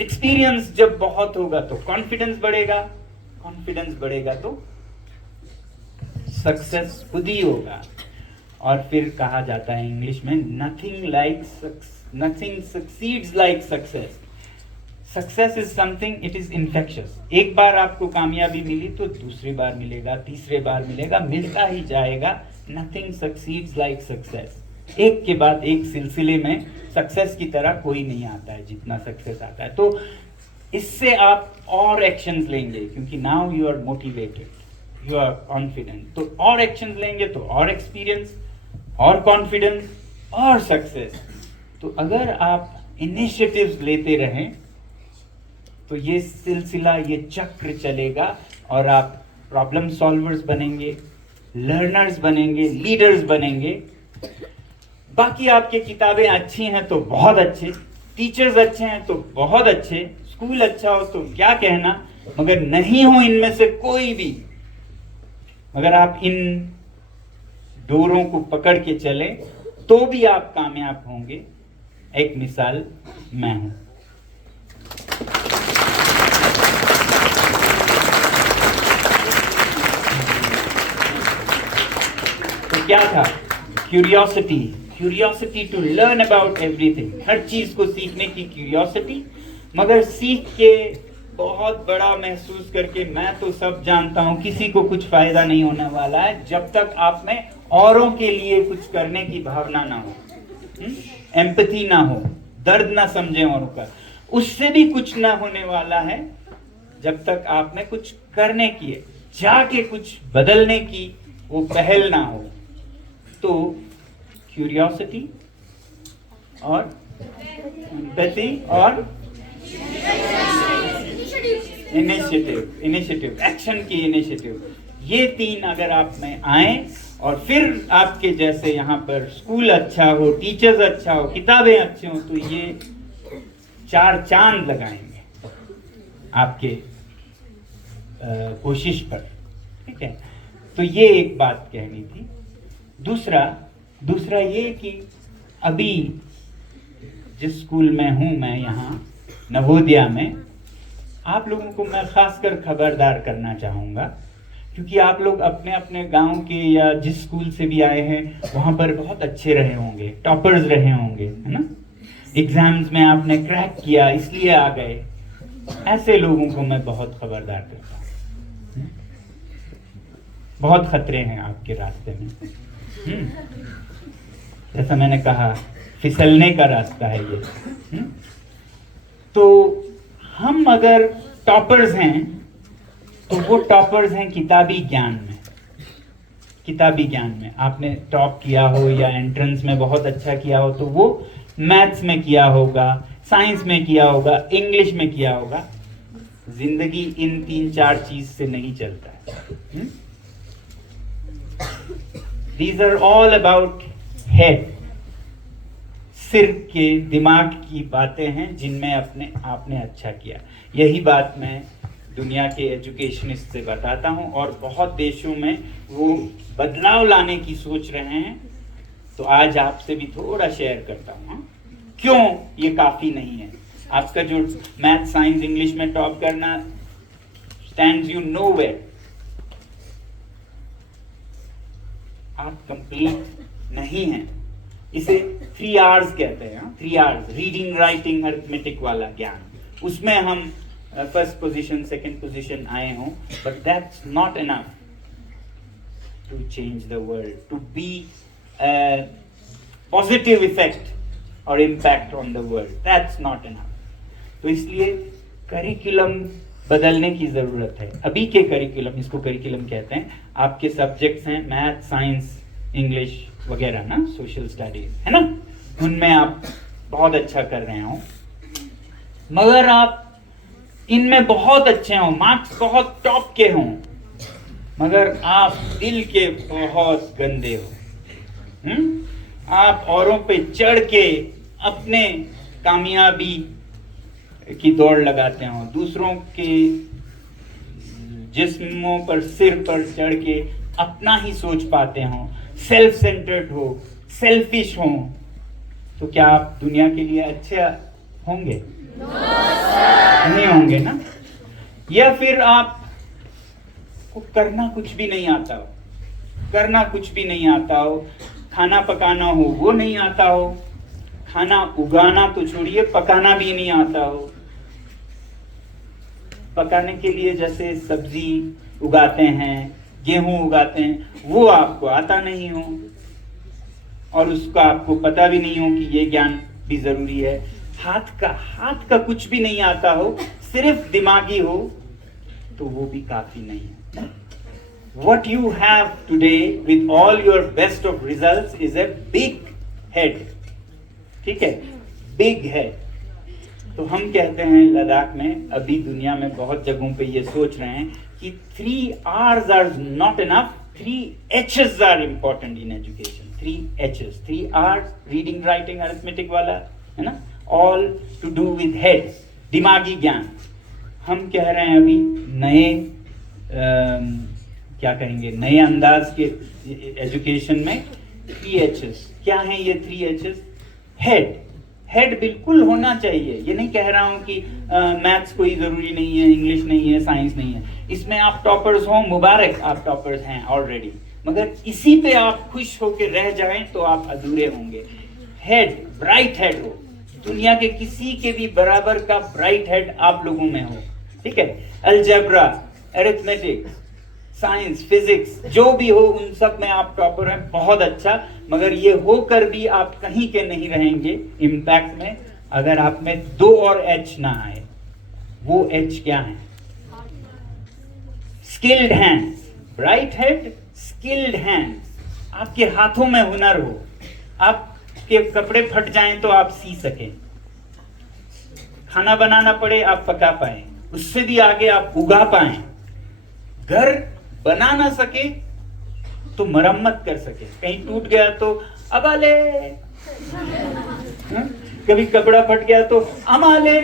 एक्सपीरियंस जब बहुत होगा तो कॉन्फिडेंस बढ़ेगा, कॉन्फिडेंस बढ़ेगा तो सक्सेस खुद ही होगा। और फिर कहा जाता है इंग्लिश में, nothing succeeds like success. Success is something, it is infectious. एक बार आपको कामयाबी मिली तो दूसरी बार मिलेगा, तीसरे बार मिलेगा, मिलता ही जाएगा। Nothing succeeds like success. एक के बाद एक सिलसिले में सक्सेस की तरह कोई नहीं आता है जितना सक्सेस आता है। तो इससे आप और एक्शंस लेंगे, क्योंकि now you are motivated, you are confident, तो और एक्शंस लेंगे तो और एक्सपीरियंस, और कॉन्फिडेंस, और सक्सेस। तो अगर आप इनिशिएटिव्स लेते रहें तो ये सिलसिला, ये चक्र चलेगा और आप प्रॉब्लम सॉल्वर्स बनेंगे, लर्नर्स बनेंगे, लीडर्स बनेंगे। बाकी आपकी किताबें अच्छी हैं तो बहुत अच्छे, टीचर्स अच्छे हैं तो बहुत अच्छे, स्कूल अच्छा हो तो क्या कहना, मगर नहीं हो इनमें से कोई भी, मगर आप इन डोरों को पकड़ के चले तो भी आप कामयाब होंगे। एक मिसाल मैं हूं। तो क्या था? Curiosity to learn about everything, हर चीज को सीखने की क्यूरियोसिटी, मगर सीख के बहुत बड़ा महसूस करके मैं तो सब जानता हूं, किसी को कुछ फायदा नहीं होने वाला है जब तक आप में औरों के लिए कुछ करने की भावना ना हो, एम्पैथी ना हो, दर्द ना समझे औरों का। उससे भी कुछ ना होने वाला है जब तक आप में कुछ करने की, जाके कुछ बदलने की वो पहल ना हो। तो क्यूरियोसिटी और एम्पैथी और इनिशिएटिव, एक्शन की इनिशिएटिव, ये तीन अगर आप में आए और फिर आपके जैसे यहाँ पर स्कूल अच्छा हो, टीचर्स अच्छा हो, किताबें अच्छी हो, तो ये 4 चांद लगाएंगे आपके कोशिश पर। ठीक है, तो ये एक बात कहनी थी। दूसरा ये कि अभी जिस स्कूल में हूँ मैं, यहाँ नवोदया में, आप लोगों को मैं खासकर खबरदार करना चाहूँगा, क्योंकि आप लोग अपने अपने गांव के या जिस स्कूल से भी आए हैं वहाँ पर बहुत अच्छे रहे होंगे, टॉपर्स रहे होंगे, है ना, एग्जाम्स में आपने क्रैक किया इसलिए आ गए। ऐसे लोगों को मैं बहुत खबरदार करता हूँ। बहुत खतरे हैं आपके रास्ते में। जैसा मैंने कहा, फिसलने का रास्ता है ये। तो हम अगर टॉपर्स हैं तो वो टॉपर्स हैं किताबी ज्ञान में। किताबी ज्ञान में आपने टॉप किया हो या एंट्रेंस में बहुत अच्छा किया हो तो वो मैथ्स में किया होगा, साइंस में किया होगा, इंग्लिश में किया होगा। जिंदगी इन 3-4 चीज से नहीं चलता है। These are all about head, सिर के दिमाग की बातें हैं जिनमें आपने अच्छा किया। यही बात मैं दुनिया के एजुकेशनिस्ट से बताता हूँ और बहुत देशों में वो बदलाव लाने की सोच रहे हैं। तो आज आपसे भी थोड़ा शेयर करता हूँ क्यों ये काफ़ी नहीं है। आपका जो मैथ, साइंस, इंग्लिश में टॉप करना स्टैंड्स यू नोवेयर। आप कंप्लीट नहीं हैं। इसे 3 R's कहते हैं। 3 R's, रीडिंग, राइटिंग, अरिथमेटिक वाला ज्ञान। उसमें हम फर्स्ट पोजीशन, सेकंड पोजीशन आए हों, but that's not enough to change the world, to be positive effect और impact on the world. That's not enough. तो इसलिए करिकुलम बदलने की ज़रूरत है। अभी के करिकुलम, इसको करिकुलम कहते हैं, आपके सब्जेक्ट्स हैं मैथ, साइंस, इंग्लिश वगैरह ना, सोशल स्टडीज, है ना, उनमें आप बहुत अच्छा कर रहे हो, मगर आप इनमें बहुत अच्छे हो, मार्क्स बहुत टॉप के हों, मगर आप दिल के बहुत गंदे हो। आप औरों पे चढ़ के अपने कामयाबी की दौड़ लगाते हो, दूसरों के जिस्मों पर, सिर पर चढ़ के अपना ही सोच पाते हो, सेल्फ सेंटर्ड हो, सेल्फिश हो, तो क्या आप दुनिया के लिए अच्छे होंगे? नहीं होंगे ना। या फिर आप को करना कुछ भी नहीं आता हो, करना कुछ भी नहीं आता हो, खाना पकाना हो वो नहीं आता हो, खाना उगाना तो छोड़िए पकाना भी नहीं आता हो। पकाने के लिए जैसे सब्जी उगाते हैं, गेहूं उगाते हैं, वो आपको आता नहीं हो और उसका आपको पता भी नहीं हो कि ये ज्ञान भी जरूरी है। हाथ का कुछ भी नहीं आता हो, सिर्फ दिमागी हो, तो वो भी काफी नहीं है। What you have today with all your best of results is a big head. ठीक है, big head. तो हम कहते हैं लद्दाख में, अभी दुनिया में बहुत जगहों पे ये सोच रहे हैं कि 3 R's are not enough, 3 H's are important in education. 3 H's, 3 R's, reading, writing, arithmetic वाला, है ना, all to do with head, दिमागी ज्ञान। हम कह रहे हैं अभी नए क्या कहेंगे, नए अंदाज के एजुकेशन में 3 H's। क्या है ये 3 H's? हेड बिल्कुल होना चाहिए। ये नहीं कह रहा हूं कि मैथ्स कोई जरूरी नहीं है, इंग्लिश नहीं है, साइंस नहीं है, इसमें आप टॉपर्स हो, मुबारक, आप टॉपर्स हैं ऑलरेडी, मगर इसी पे आप खुश होके रह जाएं तो आप अधूरे होंगे। हेड, ब्राइट हेड हो, दुनिया के किसी के भी बराबर का ब्राइट हेड आप लोगों में हो, ठीक है। अलजेब्रा, अरिथमेटिक्स, साइंस, फिजिक्स, जो भी हो उन सब में आप टॉपर हैं, बहुत अच्छा। मगर ये होकर भी आप कहीं के नहीं रहेंगे इम्पैक्ट में अगर आप में 2 और H ना आए। वो H क्या है? Skilled hands, bright head, skilled hands. आपके हाथों में हुनर हो, आपके कपड़े फट जाएं तो आप सी सकें, खाना बनाना पड़े आप पका पाए, उससे भी आगे आप उगा पाए, घर बना ना सके तो मरम्मत कर सके, कहीं टूट गया तो अबाले, कभी कपड़ा फट गया तो अमाले,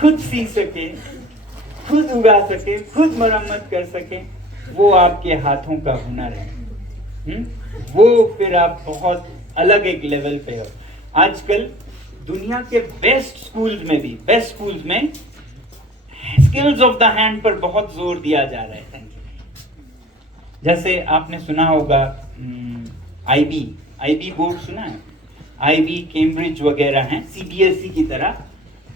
खुद सी सके, खुद उगा सके, खुद मरम्मत कर सके, वो आपके हाथों का हुनर है। वो फिर आप बहुत अलग एक लेवल पे हो। आजकल दुनिया के बेस्ट स्कूल्स में स्किल्स ऑफ द हैंड पर बहुत जोर दिया जा रहा है। जैसे आपने सुना होगा आईबी बोर्ड सुना है, आईबी, कैम्ब्रिज वगैरह हैं, सीबीएसई की तरह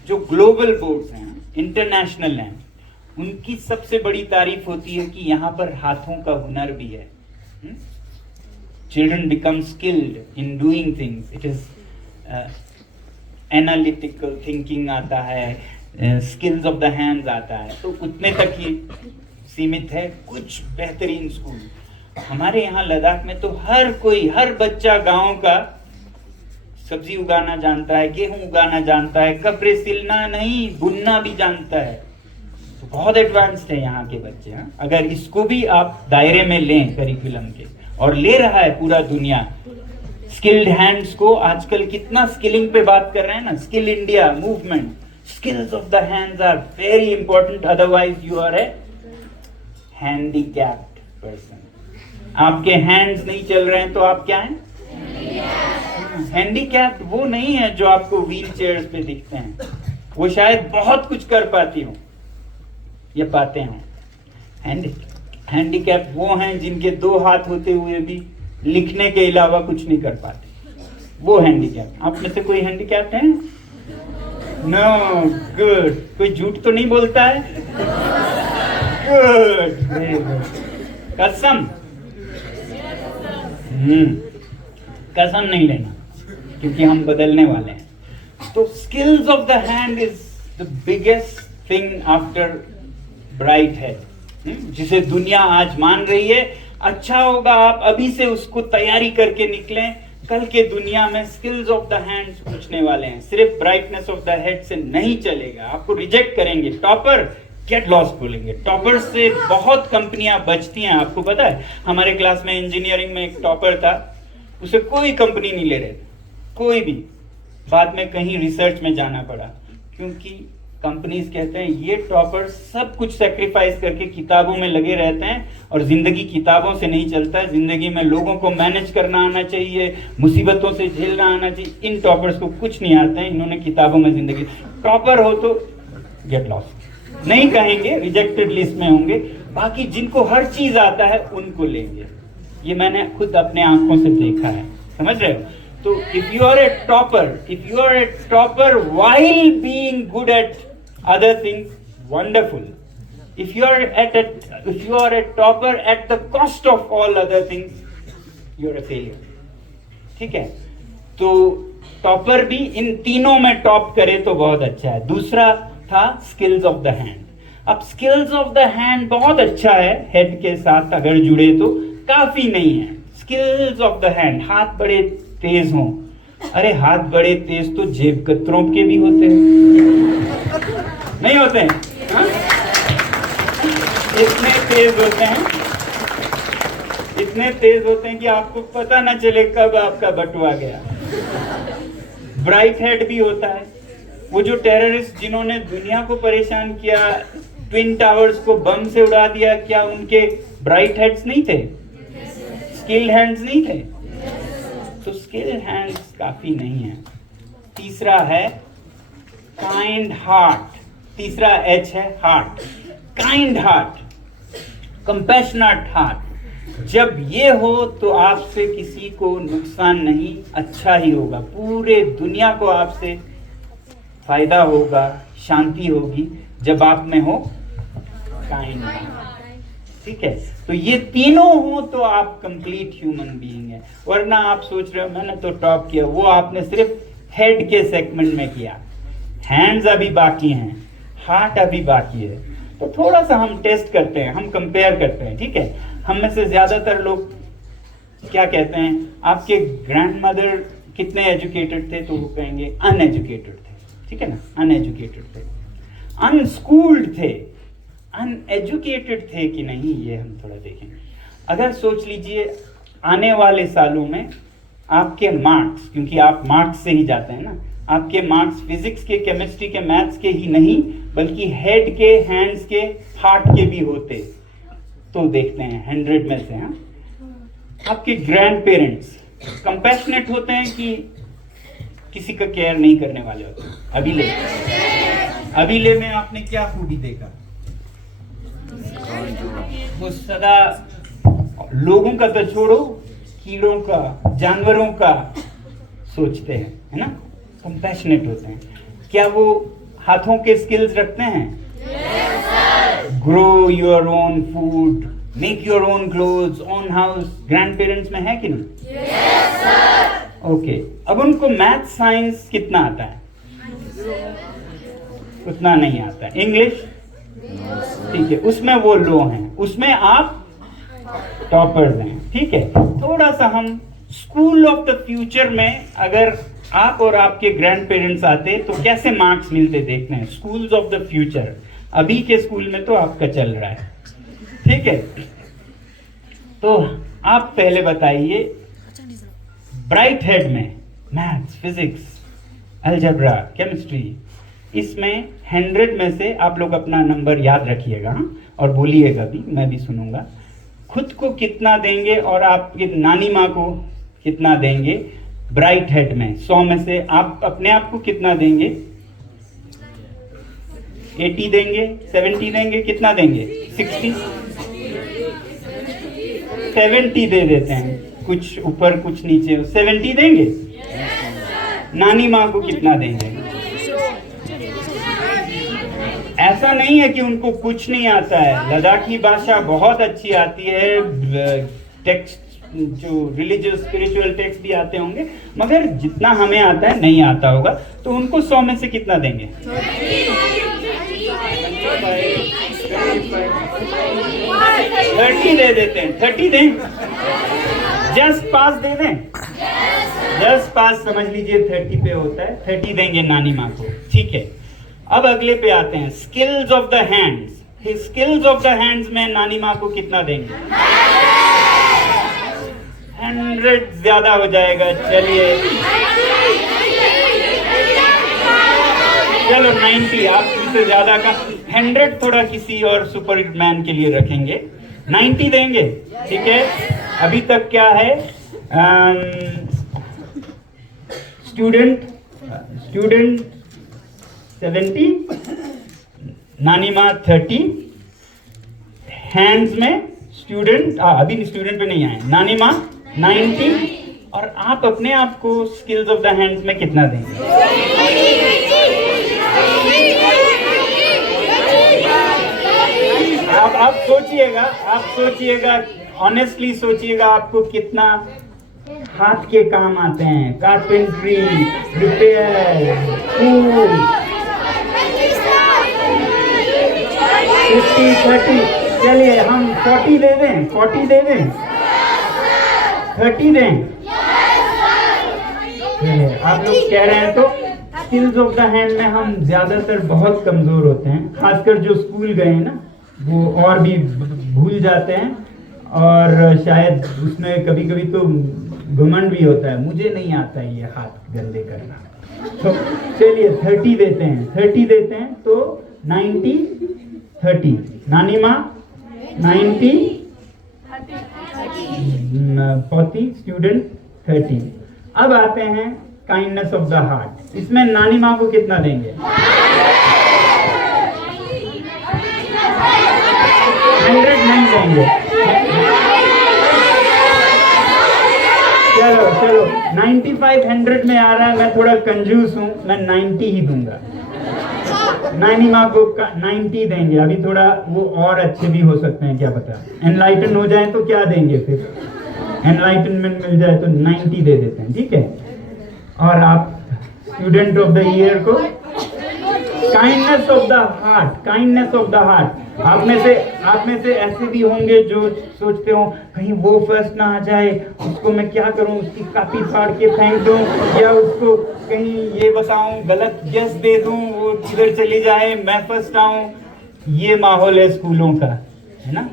जो ग्लोबल बोर्ड्स हैं, इंटरनेशनल हैं, उनकी सबसे बड़ी तारीफ होती है कि यहाँ पर हाथों का हुनर भी है। Children become skilled in doing things, it is analytical thinking आता है, स्किल्स ऑफ द हैंड्स आता है, तो उतने तक ही सीमित है। कुछ बेहतरीन स्कूल हमारे यहाँ लद्दाख में तो हर बच्चा गांव का सब्जी उगाना जानता है, गेहूं उगाना जानता है, कपड़े सिलना नहीं बुनना भी जानता है, तो बहुत एडवांस्ड है यहाँ के बच्चे। अगर इसको भी आप दायरे में लें करिकुलम के, और ले रहा है पूरा दुनिया स्किल्ड हैंड्स को। आजकल कितना स्किलिंग पे बात कर रहे हैं ना, skill India movement, skills of the hands are very important, otherwise you are a handicapped person. आपके हैंड्स नहीं चल रहे हैं तो आप क्या हैं? हैंडीकैप्ड वो नहीं है जो आपको व्हील चेयर्स पे दिखते हैं, वो शायद बहुत कुछ कर पाती हो या पाते हैं। हैंडीकैप्ड वो हैं जिनके 2 हाथ होते हुए भी लिखने के अलावा कुछ नहीं कर पाते, वो हैंडीकैप्ड। आप में से कोई हैंडीकैप्ड है? No, good. कोई झूठ तो नहीं बोलता है? गुड, कसम कसम नहीं लेना, क्योंकि हम बदलने वाले हैं। तो skills of the hand is the biggest thing after bright head, जिसे दुनिया आज मान रही है। अच्छा होगा आप अभी से उसको तैयारी करके निकलें, कल के दुनिया में स्किल्स ऑफ द हैंड्स पूछने वाले हैं, सिर्फ ब्राइटनेस ऑफ द हेड से नहीं चलेगा, आपको रिजेक्ट करेंगे। टॉपर गेट लॉस्ट बोलेंगे। टॉपर से बहुत कंपनियां बचती हैं, आपको पता है। हमारे क्लास में इंजीनियरिंग में एक टॉपर था, उसे कोई कंपनी नहीं ले रहे थे, कोई भी। बाद में कहीं रिसर्च में जाना पड़ा, क्योंकि कंपनीज कहते हैं ये टॉपर सब कुछ सेक्रीफाइस करके किताबों में लगे रहते हैं, और जिंदगी किताबों से नहीं चलता है। जिंदगी में लोगों को मैनेज करना आना चाहिए, मुसीबतों से झेलना आना चाहिए। इन टॉपर्स को कुछ नहीं आता है, इन्होंने किताबों में जिंदगी। टॉपर हो तो गेट लॉस्ट नहीं कहेंगे, रिजेक्टेड लिस्ट में होंगे। बाकी जिनको हर चीज आता है उनको लेंगे। ये मैंने खुद अपने आंखों से देखा है, समझ रहे हो। तो if you are a topper while being good at other things, wonderful. If you are a topper at the cost of all other things, you are a failure. ठीक है। तो टॉपर भी इन तीनों में टॉप करे तो बहुत अच्छा है। दूसरा था स्किल्स ऑफ द हैंड। अब स्किल्स ऑफ द हैंड बहुत अच्छा है, हेड के साथ अगर जुड़े तो काफी नहीं है। स्किल्स ऑफ द हैंड, हाथ बड़े तेज हों। अरे हाथ बड़े तेज तो जेब कतरों के भी होते हैं, नहीं होते हैं? हाँ? इतने तेज होते हैं, इतने तेज होते हैं कि आपको पता ना चले कब आपका बटुआ गया। ब्राइट हेड भी होता है। वो जो टेररिस्ट जिन्होंने दुनिया को परेशान किया, ट्विन टावर्स को बम से उड़ा दिया, क्या उनके ब्राइट हेड्स नहीं थे? स्किल्ड हैंड्स नहीं थे? तो स्किल्ड हैंड्स काफी नहीं है। तीसरा है काइंड हार्ट। तीसरा एच है heart, kind heart, compassionate heart. जब ये हो तो आपसे किसी को नुकसान नहीं, अच्छा ही होगा। पूरे दुनिया को आपसे फायदा होगा, शांति होगी जब आप में हो काइंड हार्ट। ठीक है, तो ये तीनों हो तो आप कंप्लीट ह्यूमन बीइंग है। वरना आप सोच रहे हो मैंने तो टॉप किया, वो आपने सिर्फ हेड के सेगमेंट में किया, हैंड्स अभी बाकी हैं, हार्ट अभी बाकी है। तो थोड़ा सा हम टेस्ट करते हैं, हम कंपेयर करते हैं। ठीक है, हम में से ज्यादातर लोग क्या कहते हैं, आपके ग्रैंडमदर कितने एजुकेटेड थे? तो वो कहेंगे अनएजुकेटेड थे। ठीक है ना, अनएजुकेटेड थे, अनस्कूल्ड थे। अनएजुकेटेड थे कि नहीं, ये हम थोड़ा देखेंगे। अगर सोच लीजिए आने वाले सालों में आपके मार्क्स, क्योंकि आप मार्क्स से ही जाते हैं ना, आपके मार्क्स फिजिक्स के, केमिस्ट्री के, मैथ्स के ही नहीं बल्कि हेड के, हैंड्स के, हार्ट के भी होते, तो देखते हैं 100 में से। हाँ, आपके ग्रैंड पेरेंट्स कंपैशनेट होते हैं कि किसी का केयर नहीं करने वाले होते हैं? अभी में आपने क्या खूबी देखा? वो सदा लोगों का तो छोड़ो, कीड़ों का, जानवरों का सोचते हैं, है ना, कंपैशनेट होते हैं। क्या वो हाथों के स्किल्स रखते हैं? Grow your own food, make your own clothes, own house, grand parents में है कि नहीं? ओके, अब उनको मैथ साइंस कितना आता है? उतना नहीं आता है। इंग्लिश? ठीक है, उसमें वो लो हैं, उसमें आप टॉपर्स हैं। ठीक है, थोड़ा सा हम स्कूल ऑफ द फ्यूचर में अगर आप और आपके ग्रैंड पेरेंट्स आते तो कैसे मार्क्स मिलते देखते हैं। स्कूल्स ऑफ द फ्यूचर, अभी के स्कूल में तो आपका चल रहा है। ठीक है, तो आप पहले बताइए, ब्राइट हेड में मैथ्स, फिजिक्स, अलजेब्रा, केमिस्ट्री, इसमें 100 में से आप लोग अपना नंबर याद रखिएगा और बोलिएगा भी, मैं भी सुनूंगा। खुद को कितना देंगे और आपके नानी माँ को कितना देंगे ब्राइट हेड में? 100 में से आप अपने आप को कितना देंगे? 80 देंगे, 70 देंगे, कितना देंगे? 60, 70 दे देते हैं, कुछ ऊपर कुछ नीचे, 70 देंगे। नानी माँ को कितना देंगे? ऐसा नहीं है कि उनको कुछ नहीं आता है, लद्दाखी भाषा बहुत अच्छी आती है, टेक्स्ट जो रिलीजियस स्पिरिचुअल टेक्स्ट भी आते होंगे, मगर जितना हमें आता है नहीं आता होगा। तो उनको 100 में से कितना देंगे? 30 दे देते हैं, 30 दें, जस्ट पास दे दें, जस्ट पास समझ लीजिए 30 पे होता है, 30 देंगे नानी माँ को। ठीक है, अब अगले पे आते हैं, skills of the hands. Skills of the hands में नानी माँ को कितना देंगे? 100 ज्यादा हो जाएगा, चलिए चलो 90, आप इससे ज्यादा का 100 थोड़ा किसी और सुपरमैन के लिए रखेंगे, 90 देंगे। ठीक है, अभी तक क्या है? स्टूडेंट 70, नानी माँ 30, हैंड्स में स्टूडेंट, अभी स्टूडेंट पे नहीं आए, नानी माँ 90, और आप अपने आप को स्किल्स ऑफ द हैंड्स में कितना देंगे? आप सोचिएगा, ऑनेस्टली सोचिएगा, आपको कितना हाथ के काम आते हैं, कारपेंट्री, रिपेयर, फूल। 50, 30, चलिए हम 40 दे दें, 40 दे दें, 30 दें। आप लोग कह रहे हैं तो स्किल्स ऑफ द हैंड में हम ज्यादातर बहुत कमजोर होते हैं, खासकर जो स्कूल गए हैं ना वो और भी भूल जाते हैं, और शायद उसमें कभी कभी तो घमंड भी होता है, मुझे नहीं आता ये हाथ गंदे करना। तो चलिए 30 देते हैं, 30 देते हैं तो 90, 30। नानी माँ 90, 40, स्टूडेंट 30। अब आते हैं काइंडनेस ऑफ द हार्ट। इसमें नानी माँ को कितना देंगे? 100 नहीं देंगे। चलो 95 100 में आ रहा है, मैं थोड़ा कंजूस हूँ, मैं 90 ही दूंगा। नानी माँ को 90 देंगे। अभी थोड़ा वो और अच्छे भी हो सकते हैं, क्या पता एनलाइटन हो जाए तो क्या देंगे, फिर एनलाइटनमेंट मिल जाए तो 90 दे देते हैं, ठीक है। और आप स्टूडेंट ऑफ द ईयर को kindness of the heart, kindness of the heart. आप में से ऐसे भी होंगे जो सोचते हो कहीं वो फर्स्ट ना आ जाए, उसको मैं क्या करूं, उसकी कॉपी फाड़ के फेंक दूं, या उसको कहीं ये बताऊं गलत गेस दे दूं, वो किधर चली जाए, मैं फर्स्ट आऊं। ये माहौल है स्कूलों का, है ना।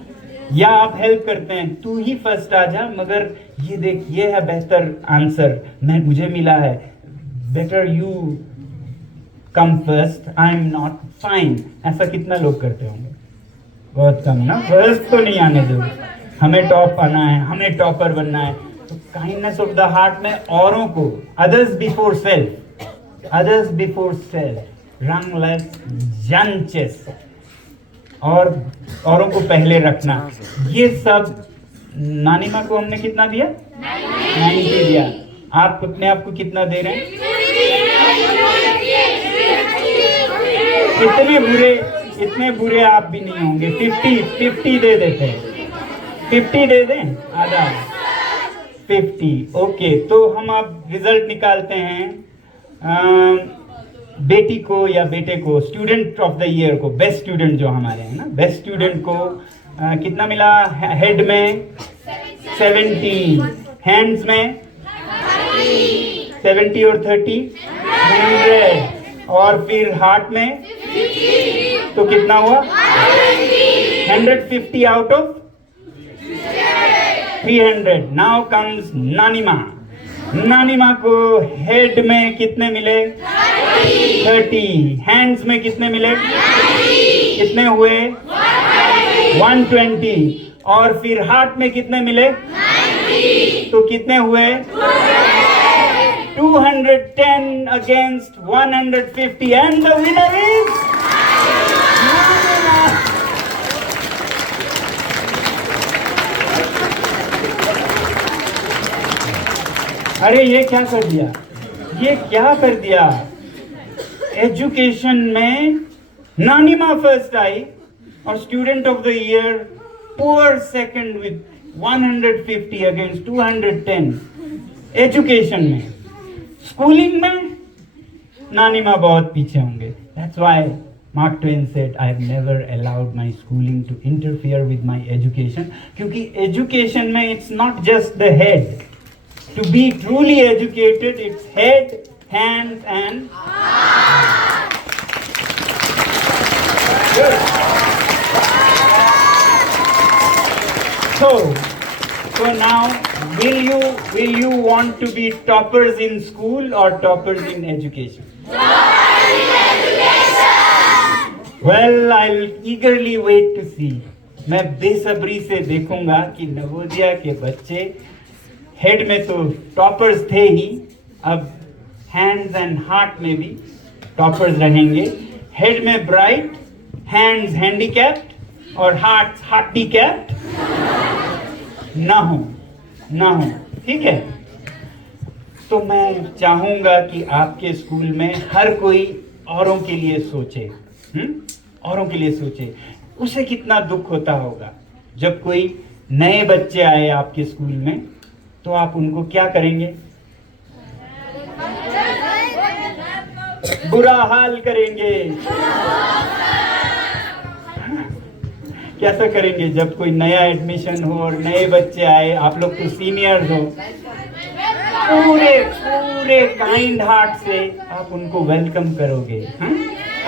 या आप हेल्प करते हैं, तू ही फर्स्ट आ जा, मगर ये देख ये है बेहतर आंसर, मुझे मिला है, better you come first, I am not fine. ऐसा कितना लोग करते होंगे? बहुत कम ना। फर्स्ट तो नहीं आने दो, हमें टॉप आना है, हमें टॉपर बनना है। तो काइंडनेस ऑफ द हार्ट में औरों को, others before self, others before self, रंग लेस जंचेस, और औरों को पहले रखना। ये सब नानी माँ को हमने कितना दिया? 90 दिया। आप अपने आप को कितना दे रहे हैं? इतने बुरे आप भी नहीं होंगे। 50 दे देते हैं, 50 दे दें, आधा 50। ओके, तो हम अब रिजल्ट निकालते हैं। बेटी को या बेटे को, स्टूडेंट ऑफ द ईयर को, बेस्ट स्टूडेंट जो हमारे हैं ना, बेस्ट स्टूडेंट को कितना मिला? हेड में 70, हैंड्स में 70 और 30 100, और फिर हार्ट में तो कितना हुआ? 150 आउट ऑफ 300। नाउ कम्स नानी माँ। नानी माँ को हेड में कितने मिले? 30। हैंड्स में कितने मिले? कितने हुए? 120। और फिर हार्ट में कितने मिले? तो कितने हुए? 210 against 150, and the winner is अरे ये क्या कर दिया, ये क्या कर दिया। एजुकेशन में नानी माँ फर्स्ट आई और student of the year poor second with 150 against 210। Education में, स्कूलिंग में नानी माँ बहुत पीछे होंगे। That's why Mark Twain said, I have never allowed my schooling to interfere with my education. क्योंकि education में it's not just the head. To be truly educated, it's head, hands, and good. So now, will you want to be toppers in school or toppers in education? Toppers in education. Well, I'll eagerly wait to see. मैं बेसब्री से देखूंगा कि नवोदया के बच्चे head में तो toppers थे ही, अब हैंड्स एंड हार्ट में भी टॉपर्स रहेंगे। हेड में ब्राइट, हैंड्स हैंडीकैप्ड और हार्ट हार्टीकैप्ड ना हो, ठीक है। तो मैं चाहूंगा कि आपके स्कूल में हर कोई औरों के लिए सोचे, औरों के लिए सोचे। उसे कितना दुख होता होगा जब कोई नए बच्चे आए आपके स्कूल में, तो आप उनको क्या करेंगे? बुरा हाल करेंगे। कैसा करेंगे? जब कोई नया एडमिशन हो और नए बच्चे आए, आप लोग तो सीनियर्स हो, पूरे पूरे काइंड हार्ट से आप उनको वेलकम करोगे।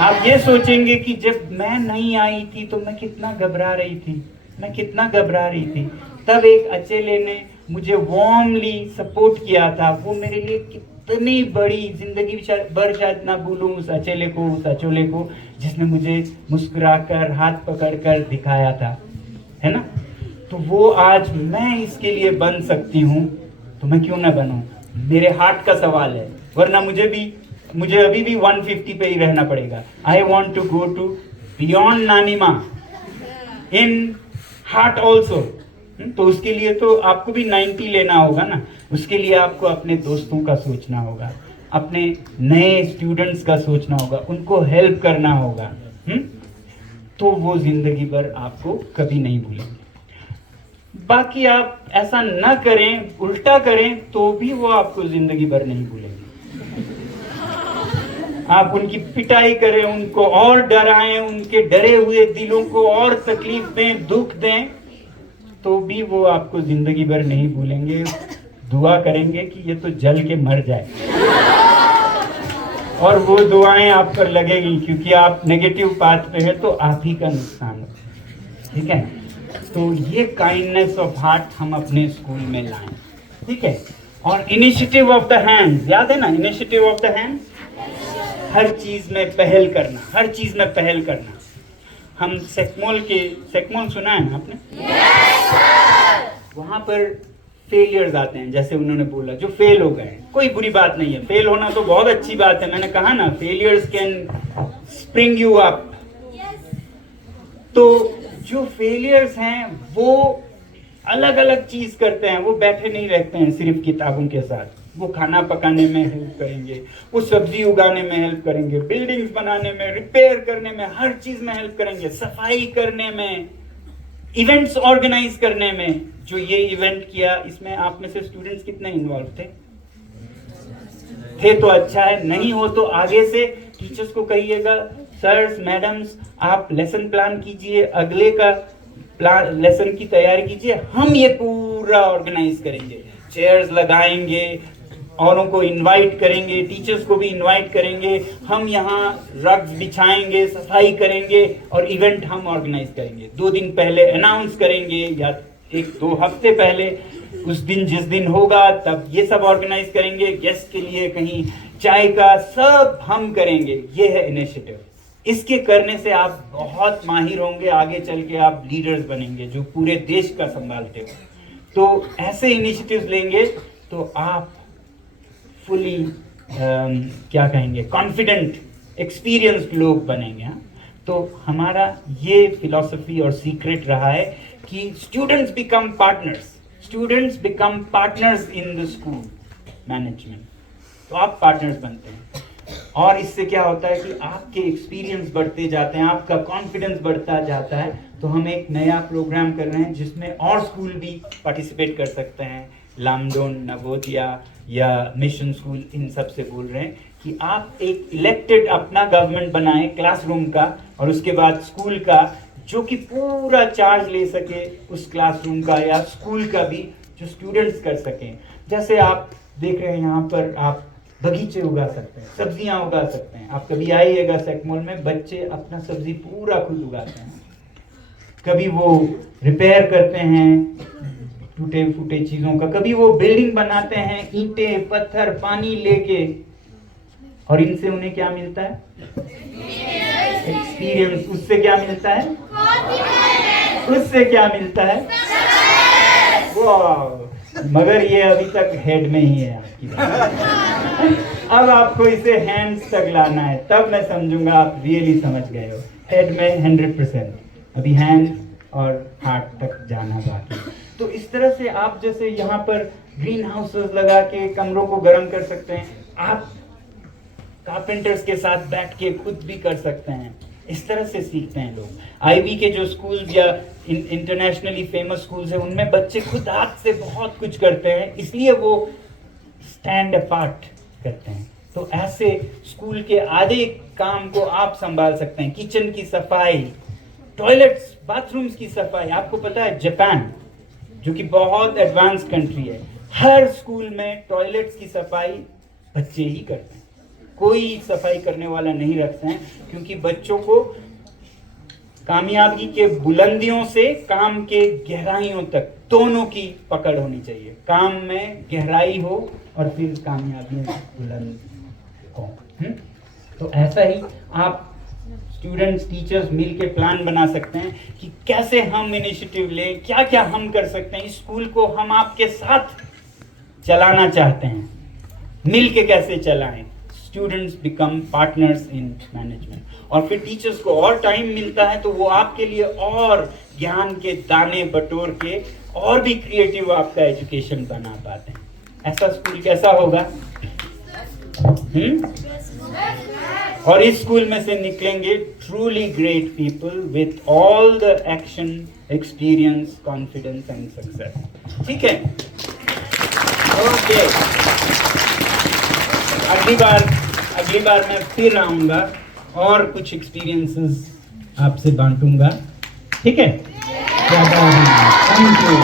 आप ये सोचेंगे कि जब मैं नहीं आई थी तो मैं कितना घबरा रही थी, मैं कितना घबरा रही थी, तब एक अचेले ने मुझे वार्मली सपोर्ट किया था। वो मेरे लिए कितनी बड़ी जिंदगी भर शायद ना भूलूं उस अचेले को, उस अचोले को जिसने मुझे मुस्कुराकर हाथ पकड़कर दिखाया था, है ना। तो वो आज मैं इसके लिए बन सकती हूँ, तो मैं क्यों ना बनूं? मेरे हार्ट का सवाल है, वरना मुझे अभी भी 150 पे ही रहना पड़ेगा। I want to go to beyond नानीमा इन हार्ट ऑल्सो। तो उसके लिए तो आपको भी 90 लेना होगा ना। उसके लिए आपको अपने दोस्तों का सोचना होगा, अपने नए स्टूडेंट्स का सोचना होगा, उनको हेल्प करना होगा। तो वो जिंदगी भर आपको कभी नहीं भूलेंगे। बाकी आप ऐसा ना करें, उल्टा करें, तो भी वो आपको जिंदगी भर नहीं भूलेंगे। आप उनकी पिटाई करें, उनको और डराएं, उनके डरे हुए दिलों को और तकलीफ दें, दुख दें, तो भी वो आपको जिंदगी भर नहीं भूलेंगे। दुआ करेंगे कि ये तो जल के मर जाए। और वो दुआएं आप पर लगेंगी, क्योंकि आप नेगेटिव पाथ पे है, तो आप ही का नुकसान हो। ठीक है, तो ये काइंडनेस ऑफ हार्ट हम अपने स्कूल में लाएं। ठीक है, और इनिशिएटिव ऑफ द हैंड, याद है ना, इनिशिएटिव ऑफ द हैंड। हर चीज में पहल करना, हर चीज में पहल करना। हम सेक्मोल सुना है ना आपने? वहां पर फेलियर्स आते हैं, जैसे उन्होंने बोला, जो फेल हो गए। कोई बुरी बात नहीं है, फेल होना तो बहुत अच्छी बात है। मैंने कहा ना, failures can spring you up. तो जो फेलियर्स हैं वो अलग अलग चीज करते हैं, वो बैठे नहीं रहते हैं सिर्फ किताबों के साथ। वो खाना पकाने में हेल्प करेंगे, वो सब्जी उगाने में हेल्प करेंगे, बिल्डिंग्स बनाने में, रिपेयर करने में, हर चीज में हेल्प करेंगे, सफाई करने में, इवेंट्स ऑर्गेनाइज करने में। जो ये इवेंट किया, इसमें आप में से स्टूडेंट्स कितने इन्वॉल्व थे तो अच्छा है, नहीं हो तो आगे से टीचर्स को कहिएगा, सर्स मैडम्स आप लेसन प्लान कीजिए, अगले का प्लान लेसन की तैयारी कीजिए, हम ये पूरा ऑर्गेनाइज करेंगे, चेयर्स लगाएंगे, औरों को इनवाइट करेंगे, टीचर्स को भी इनवाइट करेंगे, हम यहाँ रग्स बिछाएंगे, सफाई करेंगे और इवेंट हम ऑर्गेनाइज करेंगे। 2 दिन पहले अनाउंस करेंगे या 1-2 हफ्ते पहले, उस दिन जिस दिन होगा तब ये सब ऑर्गेनाइज करेंगे, गेस्ट के लिए कहीं चाय का, सब हम करेंगे। ये है इनिशिएटिव। इसके करने से आप बहुत माहिर होंगे, आगे चल के आप लीडर्स बनेंगे जो पूरे देश का संभालते हो। तो ऐसे इनिशिएटिव्स लेंगे तो आप फुली क्या कहेंगे, कॉन्फिडेंट, एक्सपीरियंस्ड लोग बनेंगे। हाँ, तो हमारा ये फिलॉसफी और सीक्रेट रहा है कि students become partners in the school management. तो आप पार्टनर्स बनते हैं, और इससे क्या होता है कि आपके एक्सपीरियंस बढ़ते जाते हैं, आपका कॉन्फिडेंस बढ़ता जाता है। तो हम एक नया प्रोग्राम कर रहे हैं जिसमें और स्कूल भी पार्टिसिपेट कर सकते हैं, लामडोन, नवोदया या मिशन स्कूल, इन सब से बोल रहे हैं कि आप एक इलेक्टेड अपना गवर्नमेंट बनाएं क्लासरूम का, और उसके बाद स्कूल का, जो कि पूरा चार्ज ले सके उस क्लासरूम का या स्कूल का भी, जो स्टूडेंट्स कर सकें। जैसे आप देख रहे हैं यहाँ पर, आप बगीचे उगा सकते हैं, सब्जियां उगा सकते हैं। आप कभी आइएगा सेक्मोल में, बच्चे अपना सब्जी पूरा खुद उगाते हैं। कभी वो रिपेयर करते हैं टूटे फूटे चीजों का, कभी वो बिल्डिंग बनाते हैं, ईंटें पत्थर पानी लेके, और इनसे उन्हें क्या मिलता है? एक्सपीरियंस। उससे क्या मिलता है? उससे क्या मिलता है? वाह, मगर ये अभी तक हेड में ही है आपकी बात। अब आपको इसे हैंड्स तक लाना है, तब मैं समझूंगा आप रियली समझ गए हो। हेड में 100%, अभी हैंड और हार्ट तक जाना बाकी। तो इस तरह से आप जैसे यहाँ पर ग्रीन हाउसेस लगा के कमरों को गर्म कर सकते हैं, आप कारपेंटर्स के साथ बैठ के खुद भी कर सकते हैं। इस तरह से सीखते हैं लोग। आईवी के जो स्कूल्स या इंटरनेशनली फेमस स्कूल्स हैं उनमें बच्चे खुद हाथ से बहुत कुछ करते हैं, इसलिए वो स्टैंड अपार्ट करते हैं। तो ऐसे स्कूल के आधे काम को आप संभाल सकते हैं। किचन की सफाई, टॉयलेट्स, बाथरूम्स की सफाई। आपको पता है जापान जो कि बहुत एडवांस कंट्री है, हर स्कूल में टॉयलेट्स की सफाई बच्चे ही करते हैं, कोई सफाई करने वाला नहीं रखते हैं, क्योंकि बच्चों को कामयाबी के बुलंदियों से काम के गहराइयों तक दोनों की पकड़ होनी चाहिए। काम में गहराई हो और फिर कामयाबी बुलंद हो। तो ऐसा ही आप स्टूडेंट्स टीचर्स मिल के प्लान बना सकते हैं कि कैसे हम इनिशिएटिव लें, क्या क्या हम कर सकते हैं। इस स्कूल को हम आपके साथ चलाना चाहते हैं, मिल के कैसे चलाएं। Students become partners in management. और फिर टीचर्स को और टाइम मिलता है तो वो आपके लिए और ज्ञान के दाने बटोर के और भी क्रिएटिव आपका एजुकेशन बना पाते हैं। ऐसा स्कूल कैसा होगा? और इस स्कूल में से निकलेंगे truly great people with all the action, experience, confidence and success. ठीक है, ओके। अगली बार मैं फिर आऊंगा और कुछ एक्सपीरियंसेस आपसे बांटूंगा। ठीक है, थैंक यू।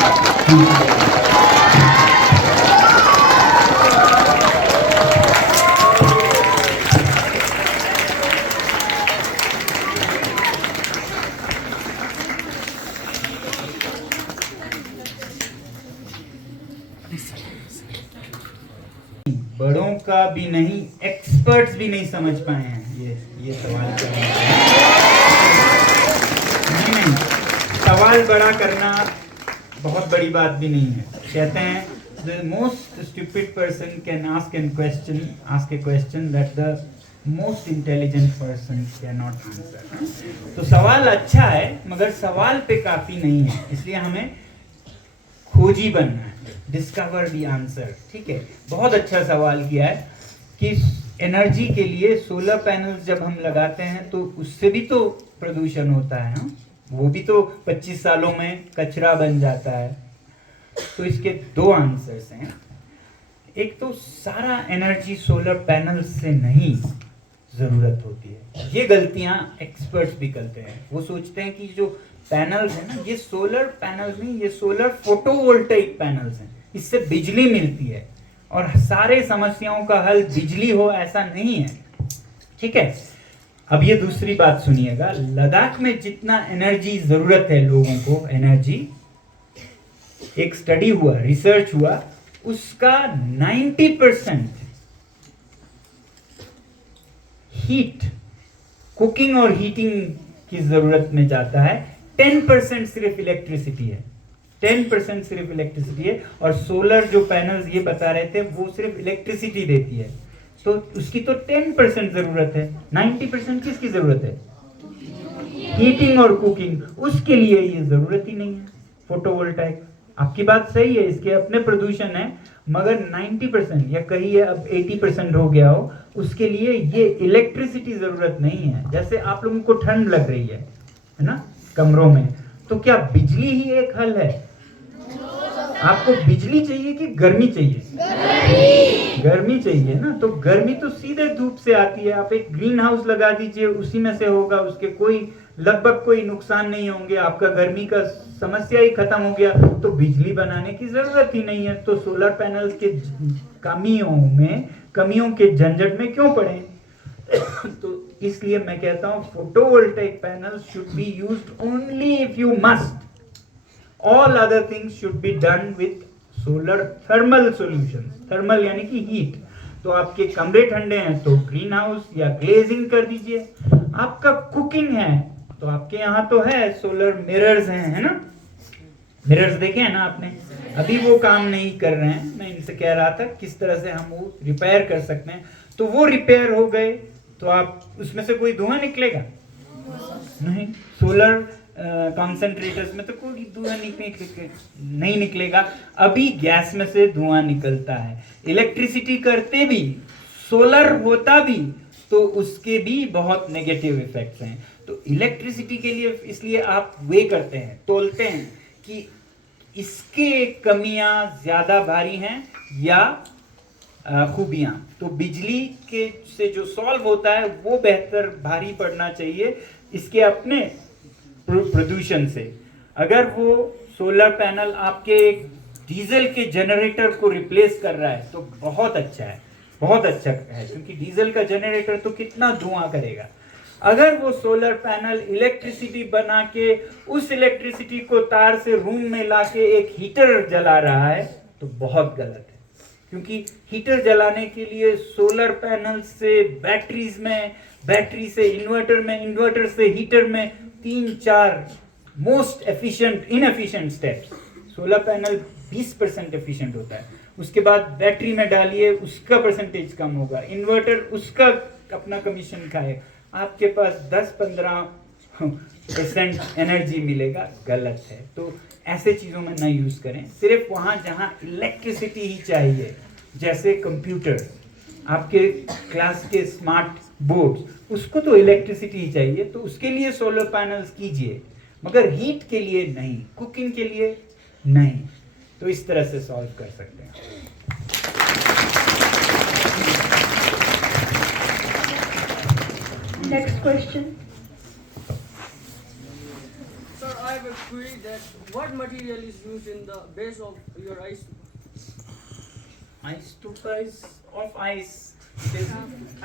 बड़ों का भी नहीं, एक्सपर्ट्स भी नहीं समझ पाए हैं ये सवाल नहीं, सवाल बड़ा करना बहुत बड़ी बात भी नहीं है। कहते हैं the most stupid person can ask a question that the most intelligent person cannot answer। तो सवाल अच्छा है मगर सवाल पे काफी नहीं है, इसलिए हमें खोजी बनना है, डिस्कवर द आंसर। ठीक है, बहुत अच्छा सवाल किया है कि एनर्जी के लिए सोलर पैनल्स जब हम लगाते हैं तो उससे भी तो प्रदूषण होता है, वो भी तो 25 सालों में कचरा बन जाता है। तो इसके दो आंसर्स हैं। एक तो सारा एनर्जी सोलर पैनल्स से नहीं जरूरत होती है, ये गलतियां एक्सपर्ट्स भी करते हैं। वो सोचते हैं कि जो पैनल्स है ना, ये सोलर पैनल्स नहीं, ये सोलर फोटोवोल्टाइक पैनल्स हैं, इससे बिजली मिलती है और सारे समस्याओं का हल बिजली हो ऐसा नहीं है। ठीक है, अब ये दूसरी बात सुनिएगा। लद्दाख में जितना एनर्जी जरूरत है लोगों को, एनर्जी, एक स्टडी हुआ, रिसर्च हुआ, उसका 90% हीट, कुकिंग और हीटिंग की जरूरत में जाता है। 10% सिर्फ इलेक्ट्रिसिटी है, 10% सिर्फ इलेक्ट्रिसिटी है। और सोलर जो पैनल्स ये बता रहे थे वो सिर्फ इलेक्ट्रिसिटी देती है, तो उसकी तो 10% जरूरत है। 90% किसकी जरूरत है? हीटिंग और कुकिंग। उसके लिए ये जरूरत ही नहीं है फोटोवोल्टाइक। आपकी बात सही है, इसके अपने प्रदूषण है, मगर 90% या कहिए अब 80% हो गया हो, उसके लिए ये इलेक्ट्रिसिटी जरूरत नहीं है। जैसे आप लोगों को ठंड लग रही है ना कमरों में, तो क्या बिजली ही एक हल है? आपको बिजली चाहिए कि गर्मी चाहिए? गर्मी चाहिए ना, तो गर्मी तो सीधे धूप से आती है। आप एक ग्रीन हाउस लगा दीजिए, उसी में से होगा, उसके लगभग कोई नुकसान नहीं होंगे, आपका गर्मी का समस्या ही खत्म हो गया, तो बिजली बनाने की जरूरत ही नहीं है। तो सोलर पैनल्स के कमियों के झंझट में क्यों पड़े? तो इसलिए मैं कहता हूं photovoltaic panels should be used only if you must. All other things should be done with solar thermal solutions. Thermal यानी कि हीट। तो आपके कमरे ठंडे हैं तो ग्रीन हाउस या ग्लेजिंग कर दीजिए। आपका कुकिंग है तो आपके यहाँ तो है सोलर मिरर्स हैं, है ना? मिरर्स देखे हैं ना आपने? अभी वो काम नहीं कर रहे हैं, मैं इनसे कह रहा था किस तरह से हम वो रिपेयर कर सकते हैं। तो वो रिपेयर हो गए तो आप उसमें से कोई धुआं निकलेगा नहीं। सोलर कॉन्सेंट्रेटर्स में तो कोई धुआं नहीं निकलेगा। अभी गैस में से धुआं निकलता है। इलेक्ट्रिसिटी करते भी, सोलर होता भी, तो उसके भी बहुत नेगेटिव इफेक्ट्स हैं। तो इलेक्ट्रिसिटी के लिए इसलिए आप वे करते हैं, तोलते हैं कि इसके कमियां ज़्यादा भारी हैं या खूबियां। तो बिजली के से जो सॉल्व होता है वो बेहतर भारी पड़ना चाहिए इसके अपने प्रदूषण से। अगर वो सोलर पैनल आपके एक डीजल के जनरेटर को रिप्लेस कर रहा है तो बहुत अच्छा है, बहुत अच्छा है, क्योंकि डीजल का जनरेटर तो कितना धुआं करेगा। अगर वो सोलर पैनल इलेक्ट्रिसिटी बना के उस इलेक्ट्रिसिटी को तार से रूम में लाके एक हीटर जला रहा है तो बहुत गलत है, क्योंकि हीटर जलाने के लिए सोलर पैनल से बैटरीज में, बैटरी से इन्वर्टर में, इन्वर्टर से हीटर में 3-4 most efficient inefficient steps. Solar panel 20% efficient होता है, उसके बाद बैटरी में डालिए उसका परसेंटेज कम होगा, इन्वर्टर उसका अपना कमीशन खाए, आपके पास 10-15% एनर्जी मिलेगा, गलत है। तो ऐसे चीज़ों में ना यूज़ करें, सिर्फ वहाँ जहाँ इलेक्ट्रिसिटी ही चाहिए, जैसे कंप्यूटर, आपके क्लास के स्मार्ट बोर्ड्स, उसको तो इलेक्ट्रिसिटी ही चाहिए, तो उसके लिए सोलर पैनल्स कीजिए, मगर हीट के लिए नहीं, कुकिंग के लिए नहीं। तो इस तरह से सॉल्व कर सकते हैं। Next question. Sir, I have a query that what material is used in the base of your ice stupa? Ice stupa is of ice. It is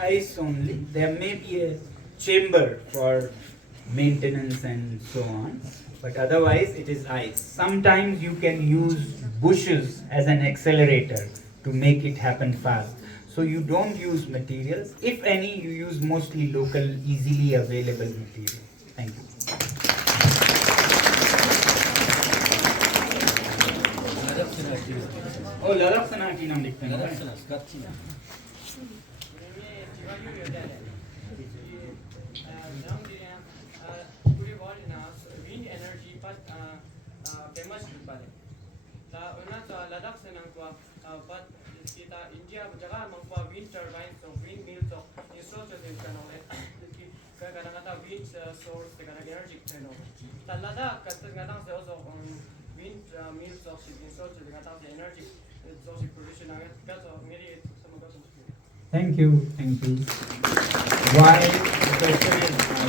ice only. There may be a chamber for maintenance and so on, but otherwise it is ice. Sometimes you can use bushes as an accelerator to make it happen fast. So you don't use materials. If any, you use mostly local, easily available material. Thank you. Oh, Ladakh Sanaki नाम लिखते हैं। wind energy famous Ladakh but kita India jaga mangpa wind turbines so wind mills so installed in kanole kadang-kadang wind source dengan energy channel Ladakh kadang-kadang se also wind mills so installed dengan energy so production kaso meri sama kaso. Thank you.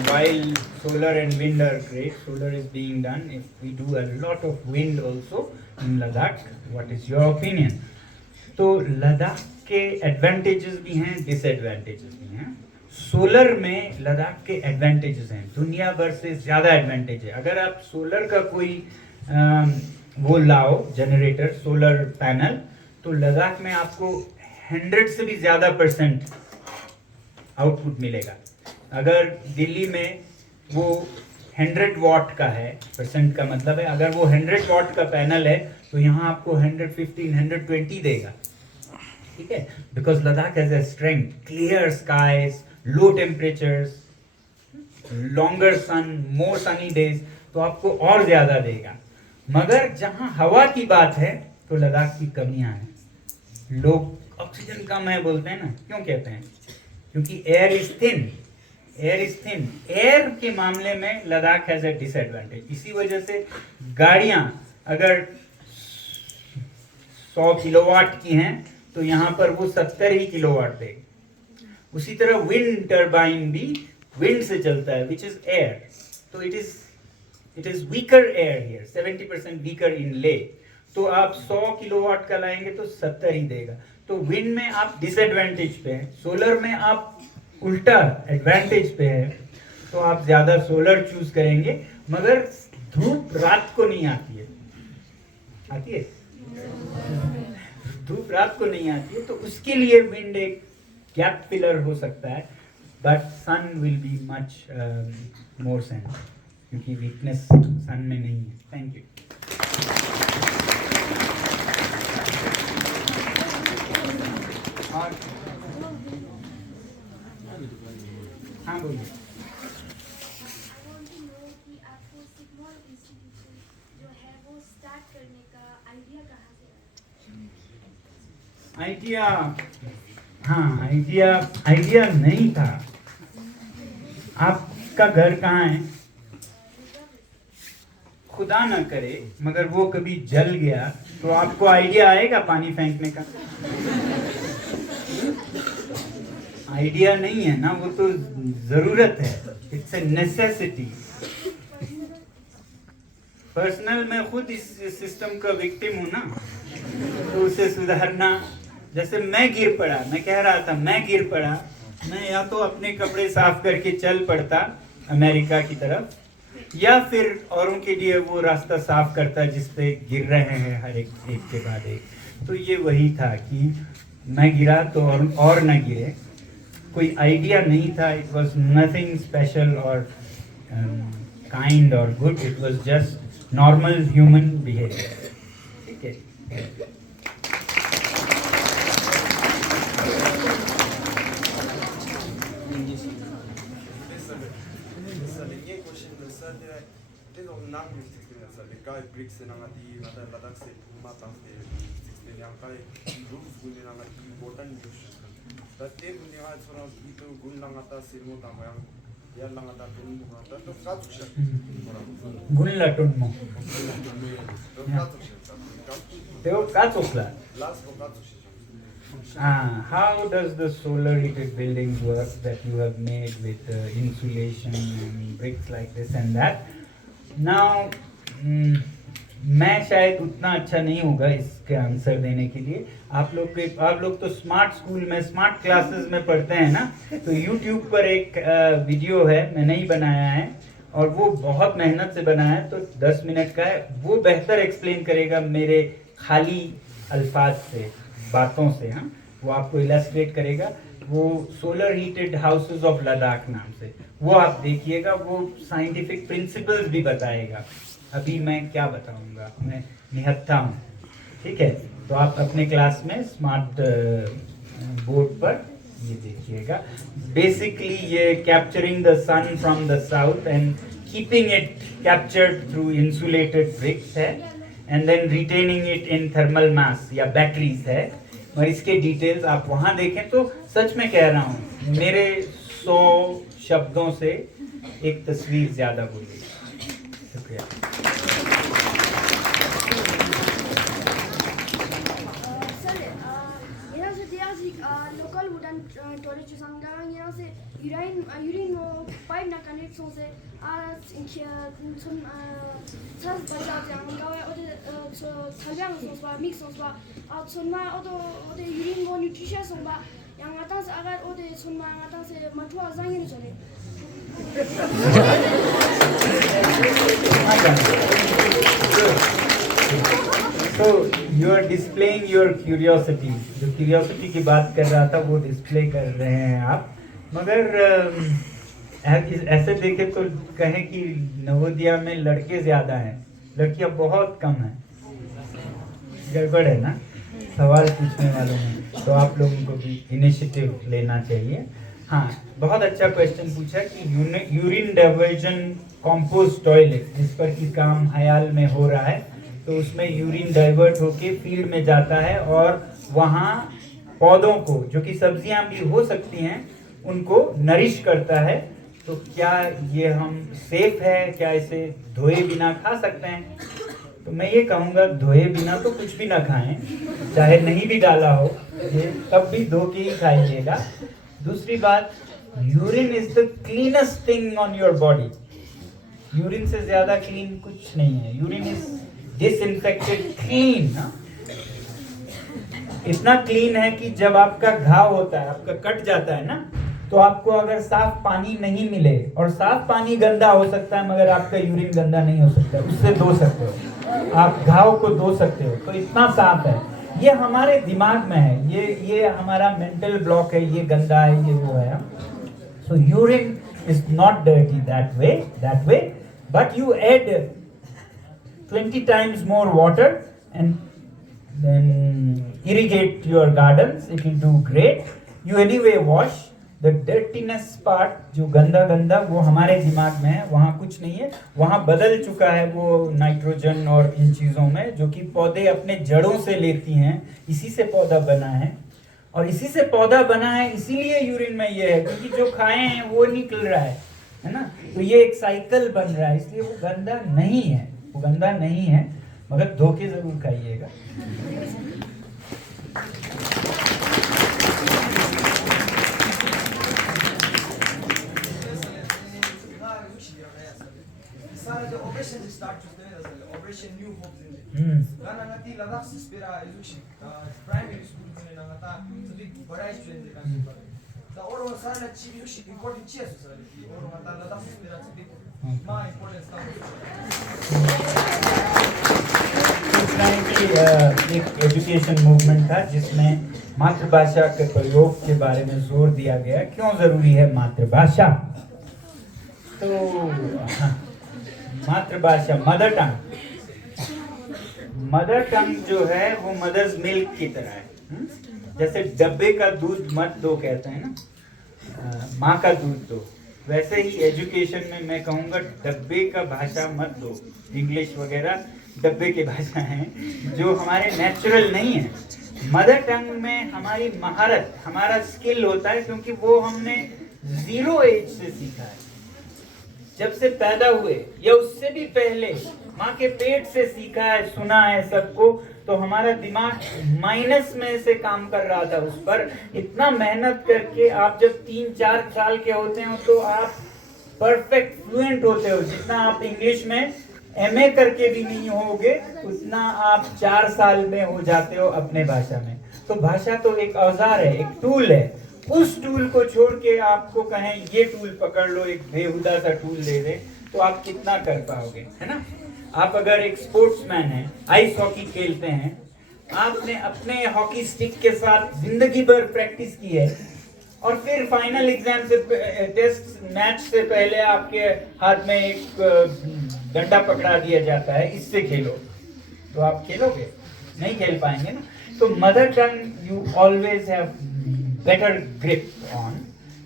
While solar and wind are great, solar is being done. If we do a lot of wind also in Ladakh, what is your opinion? तो लद्दाख के advantages भी हैं, disadvantages भी हैं। Solar में लद्दाख के advantages हैं, दुनिया भर से ज़्यादा एडवांटेज है। अगर आप सोलर का कोई वो लाओ जनरेटर, सोलर पैनल, तो लद्दाख में आपको 100 से भी ज़्यादा % आउटपुट मिलेगा। अगर दिल्ली में वो 100 वाट का है, % का मतलब है अगर वो 100 वाट का पैनल है तो यहाँ आपको 115, 120 देगा, ठीक है। Because Ladakh has a strength, clear skies, low temperatures, longer sun, more sunny days, तो आपको और ज़्यादा देगा। मगर जहाँ हवा की बात है तो लद्दाख की कमियाँ हैं। लोग ऑक्सीजन कम है बोलते हैं ना, क्यों कहते हैं? क्योंकि एयर इज थिन। एयर के मामले में लद्दाख हैज अ डिसएडवांटेज। इसी वजह से गाड़ियां अगर 100 किलोवाट की हैं तो यहाँ पर वो 70 ही किलोवाट देगी। उसी तरह विंड टर्बाइन भी विंड से चलता है, विच इज एयर, तो it is weaker air here, 70% weaker in ले। तो आप 100 किलोवाट का लाएंगे तो 70 ही देगा। तो विंड में आप डिसएडवांटेज पे हैं, सोलर में आप उल्टा एडवांटेज पे है, तो आप ज़्यादा सोलर चूज करेंगे। मगर धूप रात को नहीं आती है, आती है? धूप रात को नहीं आती है, तो उसके लिए विंड एक गैप फिलर हो सकता है, but sun will be much more sense, क्योंकि वीकनेस सन में नहीं है। Thank you. और हाँ बोलिए। आइडिया, हाँ आइडिया नहीं था। आप उसका घर कहाँ है? खुदा ना करे मगर वो कभी जल गया तो आपको आइडिया आएगा पानी फेंकने का? आइडिया नहीं है ना, वो तो जरूरत है, इट्स ए नेसेसिटी। पर्सनल मैं खुद इस सिस्टम का विक्टिम हूं ना, तो उसे सुधारना। जैसे मैं गिर पड़ा, मैं कह रहा था मैं गिर पड़ा, मैं या तो अपने कपड़े साफ करके चल पड़ता अमेरिका की तरफ, या फिर औरों के लिए वो रास्ता साफ करता जिस पे गिर रहे हैं हर एक के बाद एक। तो ये वही था कि मैं गिरा तो और न गिरे। कोई आइडिया नहीं था, इट वॉज नथिंग स्पेशल और काइंड और good, it was just normal human behaviour. ठीक है। How does the solar heated buildings work that you have made with insulation and bricks like this and that? Now, मैं शायद उतना अच्छा नहीं होगा इसके आंसर देने के लिए। आप लोग तो स्मार्ट स्कूल में, स्मार्ट क्लासेस में पढ़ते हैं ना, तो YouTube पर एक वीडियो है, मैंने ही बनाया है और वो बहुत मेहनत से बनाया है, तो 10 मिनट का है। वो बेहतर एक्सप्लेन करेगा मेरे खाली अल्फाज से, बातों से। हाँ, वो आपको इलस्ट्रेट करेगा। वो solar heated houses of Ladakh नाम से, वो आप देखिएगा, वो साइंटिफिक प्रिंसिपल्स भी बताएगा। अभी मैं क्या बताऊंगा, मैं निहत्था हूँ। ठीक है, तो आप अपने क्लास में स्मार्ट बोर्ड पर ये देखिएगा। बेसिकली ये capturing the sun from the south and keeping it captured through insulated bricks है, and then retaining it in thermal mass या बैटरीज है। और इसके डिटेल्स आप वहाँ देखें। तो सच में कह रहा हूँ, मेरे 100 शब्दों से एक तस्वीर ज्यादा बोली। शुक्रिया। local wooden toilet sangang yang se urine pipe na connect so se sun sas baja jang gawe ode salyang so ba mix so ba sun ma ode urine go nutrition so ba yang atang se agar ode sun ma atang se matua zangin so le So you are displaying your curiosity. जो curiosity की बात कर रहा था वो display कर रहे हैं आप। मगर ऐसे देखे तो कहें कि नवोदया में लड़के ज्यादा हैं, लड़कियां बहुत कम हैं। गड़बड़ है ना सवाल पूछने वालों में, तो आप लोगों को भी इनिशिएटिव लेना चाहिए। हाँ, बहुत अच्छा क्वेश्चन पूछा कि यूरिन डाइवर्जन कंपोस्ट टॉयलेट, जिस पर कि काम हयाल में हो रहा है, तो उसमें यूरिन डाइवर्ट होके फील्ड में जाता है और वहाँ पौधों को, जो कि सब्जियां भी हो सकती हैं, उनको नरिश करता है। तो क्या ये हम सेफ है, क्या इसे धोए बिना खा सकते हैं? तो मैं ये कहूँगा धोए बिना तो कुछ भी ना खाएं, चाहे नहीं भी डाला हो, ये तब भी धो के ही खाइएगा। दूसरी बात, urine is the cleanest thing on your body. Urine से ज्यादा क्लीन कुछ नहीं है। Urine is disinfected clean. इतना क्लीन है कि जब आपका घाव होता है, आपका कट जाता है ना, तो आपको अगर साफ पानी नहीं मिले, और साफ पानी गंदा हो सकता है मगर आपका यूरिन गंदा नहीं हो सकता, उससे धो सकते हो, आप घाव को धो सकते हो। तो इतना साफ है। ये हमारे दिमाग में है, ये हमारा मेंटल ब्लॉक है, ये गंदा है, ये वो है। So urine is not dirty that way, but you add 20 times more water and then irrigate your gardens, it will do great. You anyway wash the dirtiness part, जो गंदा वो हमारे दिमाग में है, वहाँ कुछ नहीं है। वहाँ बदल चुका है वो नाइट्रोजन और इन चीज़ों में, जो कि पौधे अपने जड़ों से लेती हैं। इसी से पौधा बना है, और इसी से पौधा बना है, इसीलिए यूरिन में ये है, क्योंकि जो खाए हैं वो निकल रहा है। है ना। तो ये एक साइकिल बन रहा है, इसलिए वो गंदा नहीं है, वो गंदा नहीं है, मगर धोखे जरूर खाइएगा। Sana de operation start to the operation new hopes in it. Gana ngati ladak spira ilushi primary school kune na ngata sabi bada student de kan par. Ta oro sana chi ilushi important chi asu sir. Oro ngata ladak spira sabi ma important stuff. एक education movement था जिसमें मातृभाषा के प्रयोग के बारे में जोर दिया गया, क्यों जरूरी है मातृभाषा। तो मातृभाषा मदर टंग जो है वो मदर्स मिल्क की तरह है। जैसे डब्बे का दूध मत दो कहते हैं ना, माँ का दूध दो, वैसे ही एजुकेशन में मैं कहूँगा डब्बे का भाषा मत दो। इंग्लिश वगैरह डब्बे की भाषा हैं जो हमारे नेचुरल नहीं है। मदर टंग में हमारी महारत, हमारा स्किल होता है, क्योंकि वो हमने 0 एज से सीखा है। जब से पैदा हुए या उससे भी पहले माँ के पेट से सीखा है, सुना है सबको, तो हमारा दिमाग माइनस में से काम कर रहा था उस पर। इतना मेहनत करके आप जब 3-4 साल के होते हो तो आप परफेक्ट फ्लुएंट होते हो। जितना आप इंग्लिश में MA करके भी नहीं होगे उतना आप 4 साल में हो जाते हो अपने भाषा में। तो भाषा तो एक औजार है, एक टूल है। उस टूल को छोड़ के आपको कहें ये टूल पकड़ लो, एक बेहुदा सा टूल दे दे, तो आप कितना कर पाओगे, है ना। आप अगर एक स्पोर्ट्समैन हैं, आइस हॉकी खेलते हैं, आपने अपने हॉकी स्टिक के साथ जिंदगी भर प्रैक्टिस की है, और फिर फाइनल एग्जाम से टेस्ट मैच से पहले आपके हाथ में एक डंडा पकड़ा दिया जाता है, इससे खेलो, तो आप खेलोगे नहीं, खेल पाएंगे ना। तो mother tongue you always have better grip on.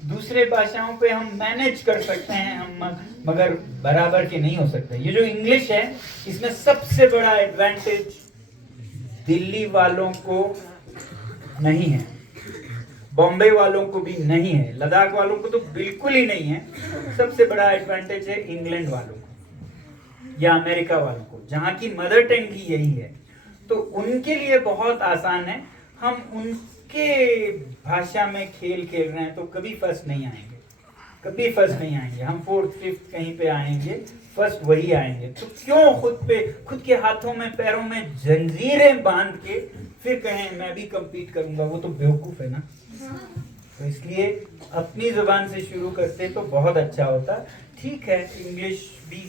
दूसरे भाषाओं पे हम मैनेज कर सकते हैं हम, मगर बराबर के नहीं हो सकते। ये जो इंग्लिश है इसमें सबसे बड़ा एडवांटेज दिल्ली वालों को नहीं है, बॉम्बे वालों को भी नहीं है, लद्दाख वालों को तो बिल्कुल ही नहीं है। सबसे बड़ा एडवांटेज है इंग्लैंड वालों को या अमेरिका वालों को, जहाँ की मदर टंग ही यही है। तो उनके लिए बहुत आसान है। हम उनके भाषा में खेल खेल रहे हैं तो कभी फर्स्ट नहीं आएंगे, कभी फर्स्ट नहीं आएंगे। हम 4th 5th कहीं पे आएंगे, फर्स्ट वही आएंगे। तो क्यों खुद के हाथों में पैरों में जंजीरें बांध के फिर कहें मैं भी compete करूंगा, वो तो बेवकूफ है ना। तो इसलिए अपनी जुबान से शुरू करते तो बहुत अच्छा होता। ठीक है, इंग्लिश भी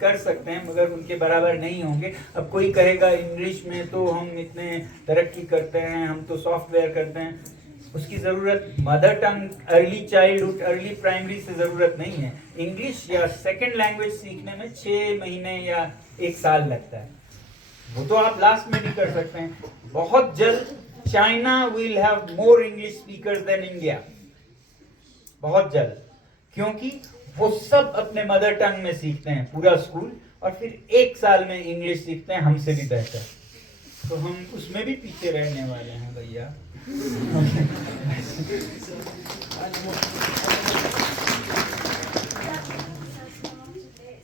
कर सकते हैं मगर उनके बराबर नहीं होंगे। अब कोई कहेगा इंग्लिश में तो हम इतने तरक्की करते हैं, हम तो सॉफ्टवेयर करते हैं, उसकी ज़रूरत mother tongue, early childhood, early primary से ज़रूरत नहीं है। इंग्लिश या सेकंड लैंग्वेज सीखने में 6 महीने या 1 साल लगता है, वो तो आप लास्ट में भी कर सकते हैं। बहुत जल्द China will have more English speakers than India, बहुत जल्द, क्योंकि वो सब अपने मदर टंग में सीखते हैं पूरा स्कूल, और फिर 1 साल में इंग्लिश सीखते हैं हमसे भी बेहतर। तो हम उसमें भी पीछे रहने वाले हैं भैया।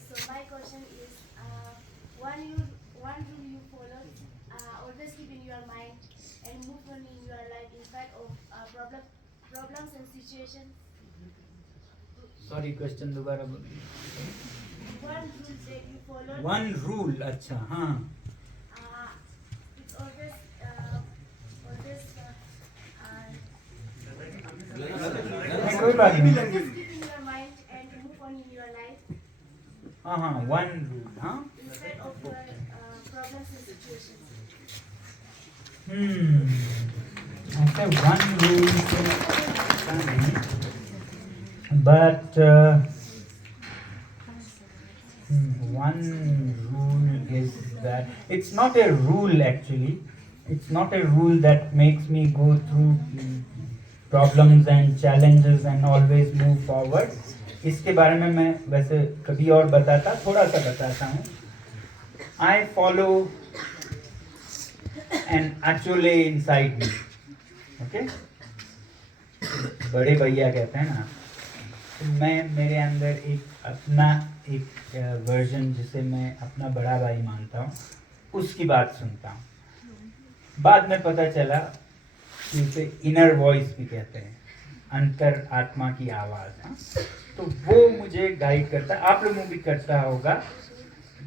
So my question is, one rule you follow, always keep in your mind and move on in your life in spite of problems and situations. Sorry, question दोबारा बोलिए। One rule that you follow. One rule, अच्छा, हाँ। It's always कोई बात नहीं। always keep in your mind and move on in your life हाँ हाँ, one rule, हाँ। in spite of your problems and situations. ऐसे वन रूल से नहीं, but one rule is that it's not a rule actually. It's not a rule that makes me go through problems and challenges and always move forward. इसके बारे में मैं वैसे कभी और बताता, थोड़ा सा बताता हूँ। I follow an achole inside me. Okay? बड़े भैया कहते हैं ना, तो मैं मेरे अंदर एक वर्जन जिसे मैं अपना बड़ा भाई मानता हूँ, उसकी बात सुनता हूँ। बाद में पता चला कि उसे इनर वॉइस भी कहते हैं, अंतर आत्मा की आवाज़ है। तो वो मुझे गाइड करता है, आप लोगों भी करता होगा।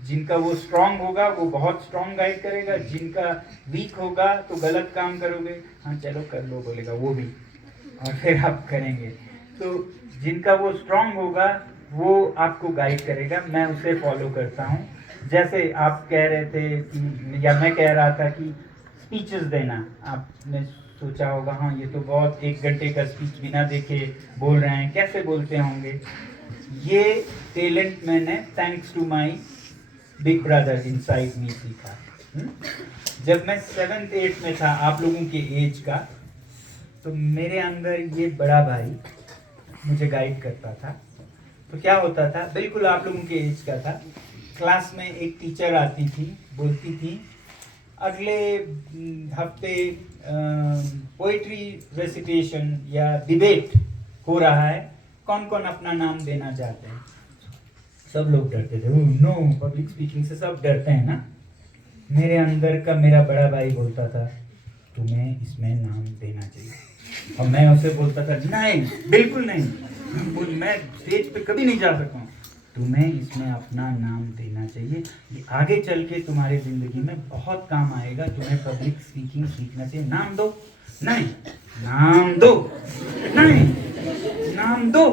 जिनका वो स्ट्रांग होगा वो बहुत स्ट्रांग गाइड करेगा, जिनका वीक होगा तो गलत काम करोगे, हाँ चलो कर लो बोलेगा वो भी, और फिर आप करेंगे। तो जिनका वो स्ट्रांग होगा वो आपको गाइड करेगा, मैं उसे फॉलो करता हूँ। जैसे आप कह रहे थे कि, या मैं कह रहा था कि स्पीचेस देना, आपने सोचा होगा हाँ ये तो बहुत 1 घंटे का स्पीच बिना देखे बोल रहे हैं, कैसे बोलते होंगे। ये टैलेंट मैंने thanks to my big brother inside me सीखा। जब मैं 7th 8th में था, आप लोगों के एज का, तो मेरे अंदर ये बड़ा भाई मुझे गाइड करता था। तो क्या होता था, बिल्कुल आप लोगों के एज का था। क्लास में एक टीचर आती थी, बोलती थी अगले हफ्ते पोइट्री रेसिटेशन या डिबेट हो रहा है, कौन कौन अपना नाम देना चाहते हैं। सब लोग डरते थे, नो पब्लिक स्पीकिंग से सब डरते हैं ना। मेरे अंदर का मेरा बड़ा भाई बोलता था तुम्हें इसमें नाम देना चाहिए, और मैं उसे बोलता था नहीं बिल्कुल नहीं, मैं स्टेज पे कभी नहीं जा सकता हूँ, तुम्हें इसमें अपना नाम देना चाहिए, ये आगे चल के तुम्हारी ज़िंदगी में बहुत काम आएगा, तुम्हें पब्लिक स्पीकिंग सीखना चाहिए। नाम दो, नहीं नाम दो, नहीं नाम दो।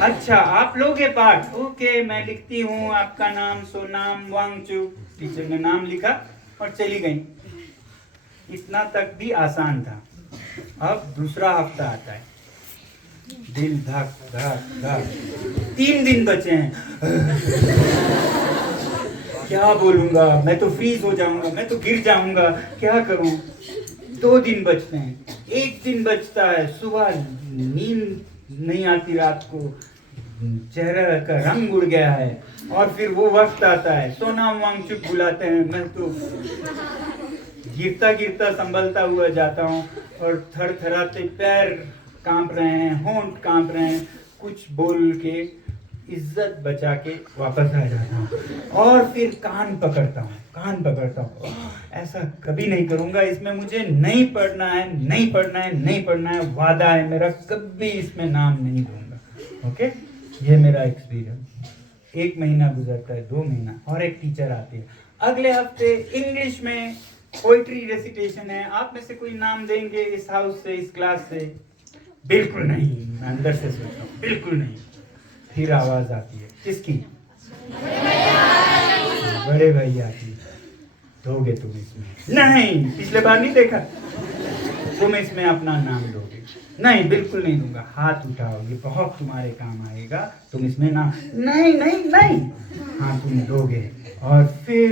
अच्छा आप लोगे पाठ, ओके मैं लिखती हूँ आपका नाम सोनाम वांगचुक। टीचर ने नाम लिखा और चली गई। इतना तक भी आसान था। अब दूसरा हफ्ता आता है, दिल धक धक धक, 3 दिन बचे हैं। क्या बोलूंगा, मैं तो फ्रीज हो जाऊंगा, मैं तो गिर जाऊंगा, क्या करूं। 2 दिन बचते हैं, 1 दिन बचता है, सुबह नींद नहीं आती, रात को चेहरे का रंग उड़ गया है, और फिर वो वक्त आता है सोनाम वांगचुक बुलाते हैं। मैं तो गिरता गिरता संभलता हुआ जाता हूँ, और थरथराते पैर कांप रहे हैं, होंठ कांप रहे हैं, कुछ बोल के इज्जत बचा के वापस आ जाता हूँ, और फिर कान पकड़ता हूँ। ऐसा कभी नहीं करूँगा, इसमें मुझे नहीं पढ़ना है, नहीं पढ़ना है, नहीं पढ़ना है, वादा है मेरा, कभी इसमें नाम नहीं दूंगा। ओके, ये मेरा एक्सपीरियंस। 1 महीना गुजरता है, 2 महीना, और एक टीचर आती है, अगले हफ्ते इंग्लिश में पोइट्री रेसिटेशन है, आप में से कोई नाम देंगे इस हाउस से, इस क्लास से। बिल्कुल नहीं, मैं अंदर से सोचता हूँ बिल्कुल नहीं। फिर आवाज आती है, किसकी? बड़े भैया की। दोगे तुम इसमें? नहीं, पिछले बार नहीं देखा, तुम इसमें अपना नाम दोगे? नहीं बिल्कुल नहीं दूंगा। हाथ उठाओ, ये बहुत तुम्हारे काम आएगा, तुम इसमें नाम। नहीं नहीं नहीं, हाँ तुम दोगे। और फिर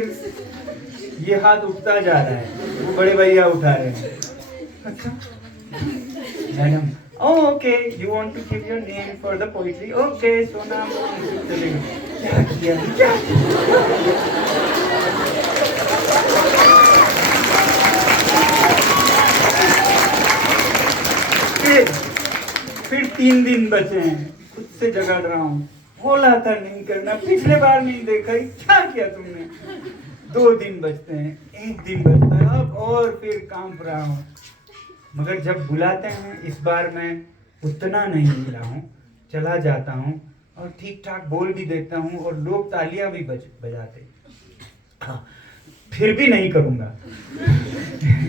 ये हाथ उठता जा रहा है, वो बड़े भैया उठा रहे हैं। अच्छा madam, okay you want to give your name for the poetry, okay Sonam. क्या किया, क्या फिर 3 दिन बचे हैं, खुद से झगड़ रहा हूँ, बोला था नहीं करना, पिछले बार नहीं देखा, क्या किया तुमने। 2 दिन बचते हैं, 1 दिन बचता है, अब और फिर कांप रहा हूँ। मगर जब बुलाते हैं, इस बार मैं उतना नहीं मिला हूँ, चला जाता हूँ और ठीक ठाक बोल भी देता हूँ, और लोग तालियां भी बजाते। हाँ, फिर भी नहीं करूँगा।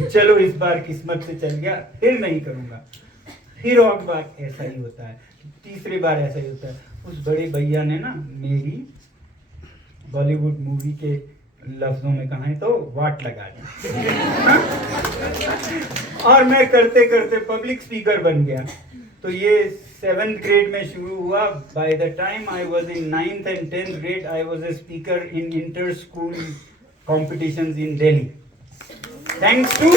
चलो इस बार किस्मत से चल गया, फिर नहीं करूँगा। फिर और बार ऐसा ही होता है, तीसरी बार ऐसा ही होता है। उस बड़े भैया ने ना मेरी बॉलीवुड मूवी के लफ्जों में कहा है तो वाट लगा दी। और मैं करते करते पब्लिक स्पीकर बन गया। तो ये 7th ग्रेड में शुरू हुआ। By the time I was in 9th and 10th grade I was a speaker in inter school competitions in Delhi, thanks to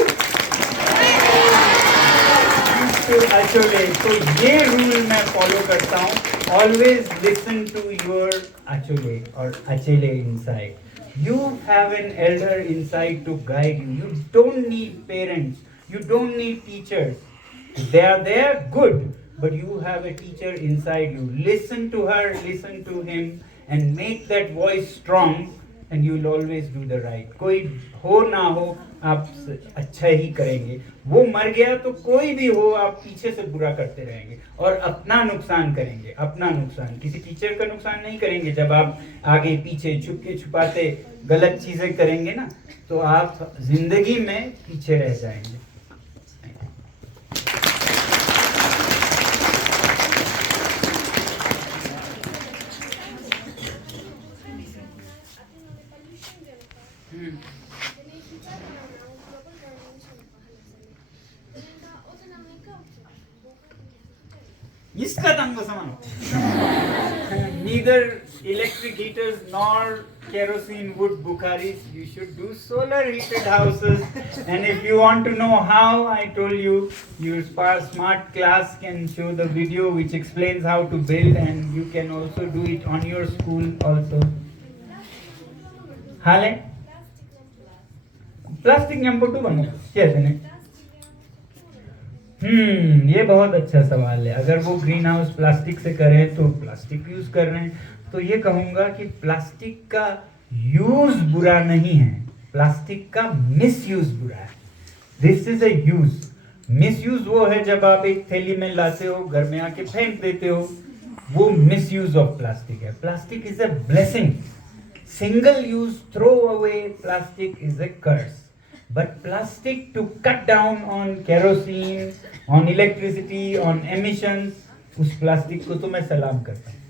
अचोले। तो ये रूल मैं फॉलो करता हूँ, ऑलवेज लिसन टू योर अचोले और अचेले inside. You have an elder inside to guide you. You don't need parents. You don't need teachers. They are there, good. But you have a teacher inside you. Listen to her, listen to him, and make that voice strong, and you will always do the right. कोई हो ना हो आप अच्छा ही करेंगे. वो मर गया तो कोई भी हो आप पीछे से बुरा करते रहेंगे और अपना नुकसान करेंगे. अपना नुकसान, किसी टीचर का नुकसान नहीं करेंगे. जब आप आगे पीछे छुपके छुपाते गलत चीजें करेंगे ना, तो आप जिंदगी में पीछे रह जाएंगे. इसका तंगो समान. Neither electric heaters nor kerosene wood bukharis. You should do solar heated houses. And if you want to know how, I told you, your smart class can show the video which explains how to build, and you can also do it on your school also. Hale? Plastic number 2 बनो. कैसे नहीं? ये बहुत अच्छा सवाल है. अगर वो ग्रीन हाउस प्लास्टिक से करें तो प्लास्टिक यूज कर रहे हैं, तो ये कहूंगा कि प्लास्टिक का यूज बुरा नहीं है, प्लास्टिक का मिसयूज बुरा है. This is a use. Misuse वो है जब आप एक थैली में लाते हो, घर में आके फेंक देते हो, वो मिसयूज ऑफ प्लास्टिक है. Plastic is a blessing. Single use throw away plastic is a curse. But plastic to cut down on kerosene, on electricity, on emissions, उस प्लास्टिक को तो मैं सलाम करता हूँ.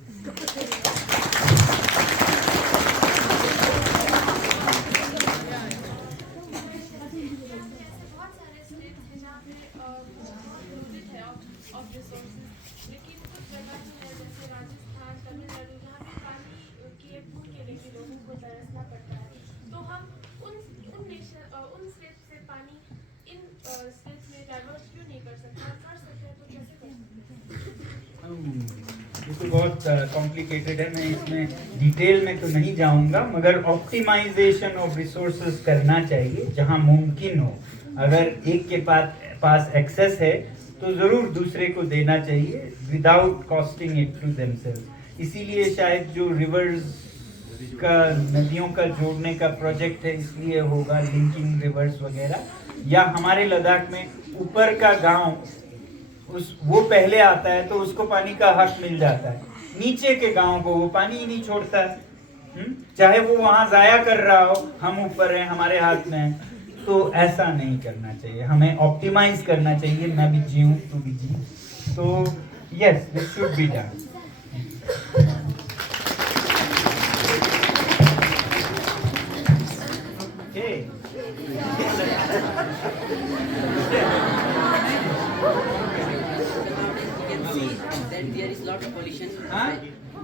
ये तो बहुत कॉम्प्लिकेटेड है. मैं इसमें डिटेल में तो नहीं जाऊंगा, मगर ऑप्टिमाइजेशन ऑफ रिसोर्सेज करना चाहिए जहां मुमकिन हो. अगर एक के पास एक्सेस है तो ज़रूर दूसरे को देना चाहिए without costing it to themselves. इसीलिए शायद जो रिवर्स का, नदियों का जोड़ने का प्रोजेक्ट है, इसलिए होगा लिंकिंग रिवर्स वगैरह. या हमारे लद्दाख में ऊपर का गांव वो पहले आता है तो उसको पानी का हक मिल जाता है, नीचे के गांव को वो पानी ही नहीं छोड़ता है. चाहे वो वहां जाया कर रहा हो, हम ऊपर हैं, हमारे हाथ में है. तो ऐसा नहीं करना चाहिए, हमें ऑप्टिमाइज करना चाहिए. मैं भी जीऊं, तू भी जी. तो yes, this should be done. That there is lot of pollution.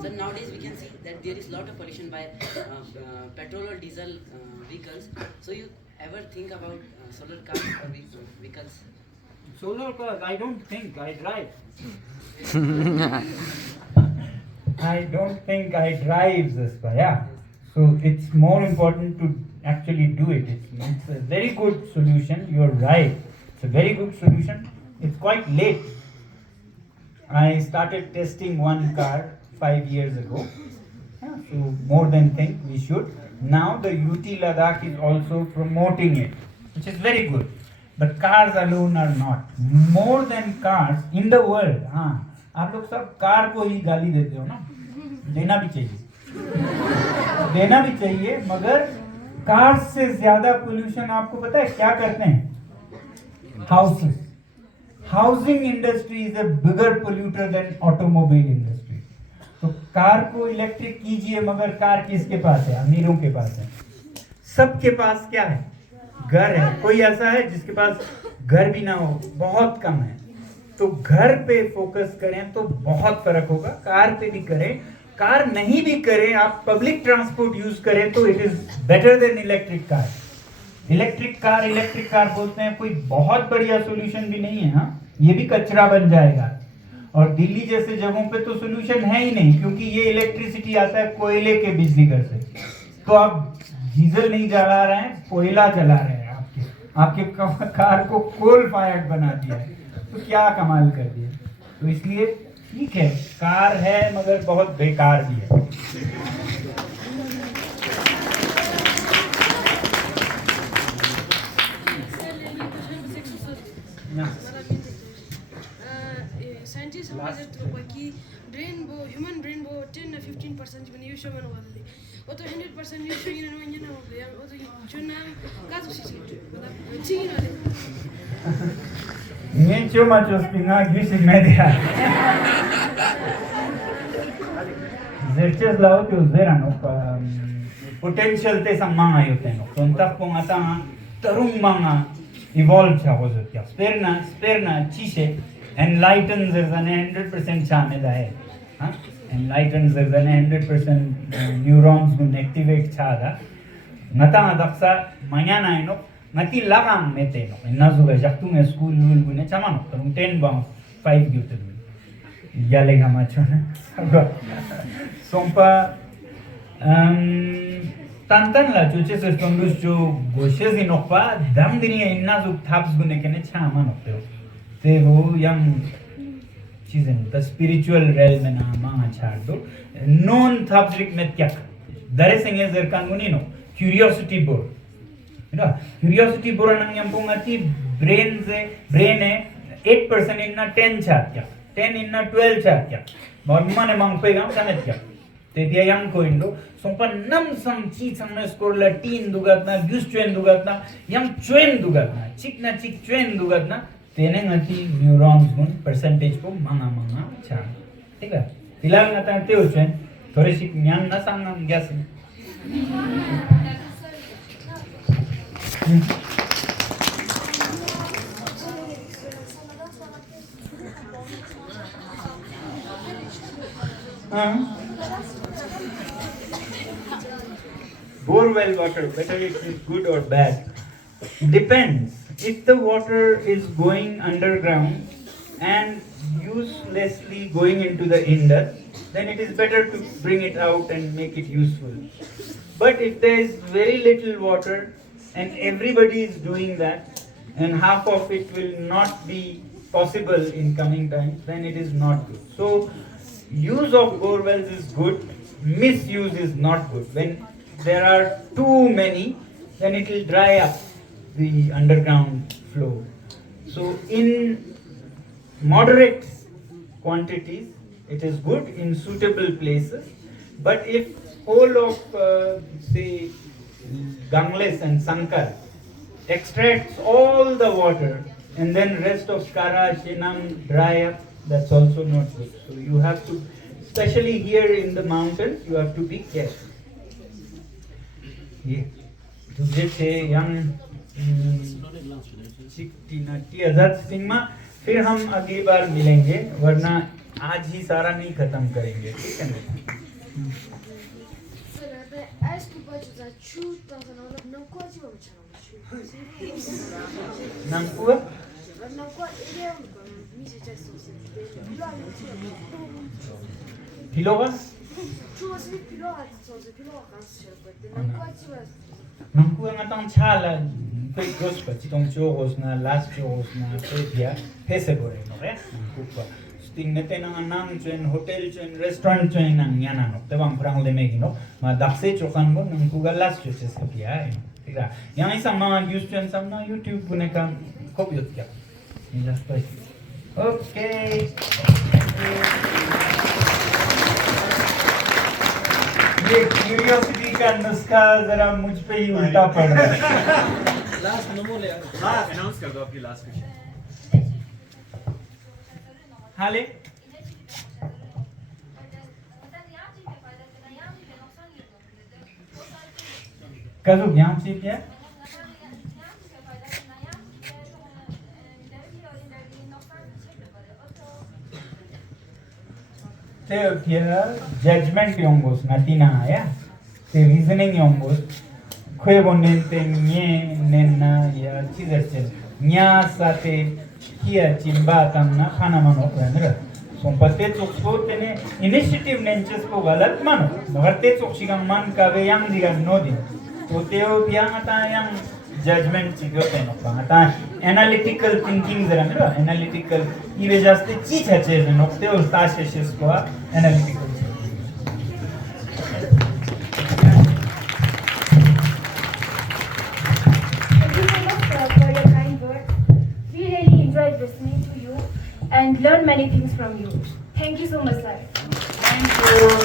So nowadays we can see that there is lot of pollution by petrol or diesel vehicles. So you ever think about solar cars or vehicles? Solar cars? I don't think. I drive. I don't think I drive this, yeah. So it's more important to actually do it. It's a very good solution. You're right. It's a very good solution. It's quite late. I started testing one car 5 years ago. Yeah, so more than think we should. Now the UT Ladakh is also promoting it, which is very good. But cars alone are not. More than cars in the world. हाँ, आप लोग सब car को ही गाली देते हो ना? देना भी चाहिए. देना भी चाहिए, मगर कार से ज्यादा पोल्यूशन आपको पता है क्या करते हैं? Houses. Housing industry is a bigger polluter than automobile industry. तो कार को इलेक्ट्रिक कीजिए, मगर कार किसके पास है? अमीरों के पास है. सबके पास क्या है? घर है. कोई ऐसा है जिसके पास घर भी ना हो? बहुत कम है. तो घर पे फोकस करें तो बहुत फर्क होगा. कार पे भी करें, कार नहीं भी करें, आप पब्लिक ट्रांसपोर्ट यूज करें तो it is better than electric car. Electric car बोलते हैं, कोई बहुत बढ़िया सोल्यूशन भी नहीं है. हाँ, ये भी कचरा बन जाएगा. और दिल्ली जैसे जगहों पे तो सोल्यूशन है ही नहीं, क्योंकि ये इलेक्ट्रिसिटी आता है कोयले के बिजली घर से. तो आप डीजल नहीं जला रहे हैं, कोयला जला रहे हैं. आपके कार को कोल फायर्ड बना दिया है. तो तो क्या कमाल कर दिया। तो इसलिए ठीक है, कार है मगर बहुत बेकार भी है। साइंटिस्ट हमारे तो बाकी ब्रेन वो ह्यूमन ब्रेन वो 10 या 15% बनी यूज करने वाले वो तो 100% यूज करने वाले ना हो गया वो तो जो ना का तो चीज मतलब चीज वाले Nicio machos pinga gisi media. Zerches lao que zerano potential te samanga yuteno. Tonta pongata tarung manga evolve cha hozotia. Sperna chishe enlightens zane 100% channel hai. Enlightens zane 100% neurons gun activate chada. Ngata daksa manyana ino ngati lagang meteno nazuga jaktung school lul gune chamano tum 10 bang 5 gitu yale gama chona sompa tantan la chuche sestondus jo goshes inokpa dam dini inna zu thaps gune kene chamano te wo yang चीजें the spiritual realm में ना मांगा छाड़ दो non thabrik में क्या दरे संगे जरकान गुनी नो curiosity board क्यूरियोसिटी बोरनंग यंपुंगती ब्रेन है 8% इन्ना 10 छात्या 10 इन्ना 12 छात्या मने मंगपेगा समेत क्या ते दिया यंग को इंडो सोपन नम सम ची समने स्कोर ला 3 दुगतना गुस ट्रेन दुगतना यंग ट्रेन दुगतना चिक ट्रेन दुगतना तेने ngati न्यूरॉन्स गुन परसेंटेज को मंगा छा ठीक है तिलांग ngata ते उचेन थोड़ी सी न्यान ना सांगम gas Borewell water, whether it is good or bad, depends. If the water is going underground and uselessly going into the Indus, then it is better to bring it out and make it useful. But if there is very little water and everybody is doing that and half of it will not be possible in coming times, then it is not good. So use of bore wells is good, misuse is not good. When there are too many, then it will dry up the underground flow. So in moderate quantities it is good in suitable places, but if whole of say Gangles and Sankar extracts all the water and then rest of Kara, Chinam dry up, that's also not good. So you have to, especially here in the mountains, you have to be careful. Yeah. दूसरे थे young Azad Singh में फिर हम अगली बार मिलेंगे वरना आज ही सारा नहीं खत्म करेंगे ठीक है ना Namkua? Piloga? Namkua ngatang chala koi gospa chitong chogos na last chogos na pedia pese gore no ya namkua sting nete nang nang chen hotel chen restaurant chen nang yana no te bang prang le megi no ma dakse chokan bo namkua last choche se pia ठीक है यहाँ ही सामना use train सामना YouTube बुने का copy होती क्या ये लास्ट बार ओके ये क्यूरियोसिटी का नुस्खा जरा मुझ पे ही उल्टा पड़ रहा है लास्ट नंबर ले लास्ट अनाउंस कर दो आपकी लास्ट क्वेश्चन हाँ ले करो ज्ञान से क्या ते क्या जजमेंट योंगोस नातिना आया ते रीजनिंग योंगोस खोए बोनेंते न्ये नेना या चीज़ चल न्या साथे किया चिंबा तमना खाना मनो पहनरा संपत्ति चुक्सो तेने इनिशिएटिव नेंचेस को गलत मानो मगर ते चुक्शिका मान का वे यांग दिगा नो दिन तो तेओ बियांग आता यांग जजमेंट चिको तेनो पाता एनालिटिकल थिंकिंग जरा मेरो एनालिटिकल ई वजह से चीज है चीज नोकते और ताश है इसको analytical for your kind words. We really enjoyed listening to you and learned many things from you. Thank you so much, sir. Thank you.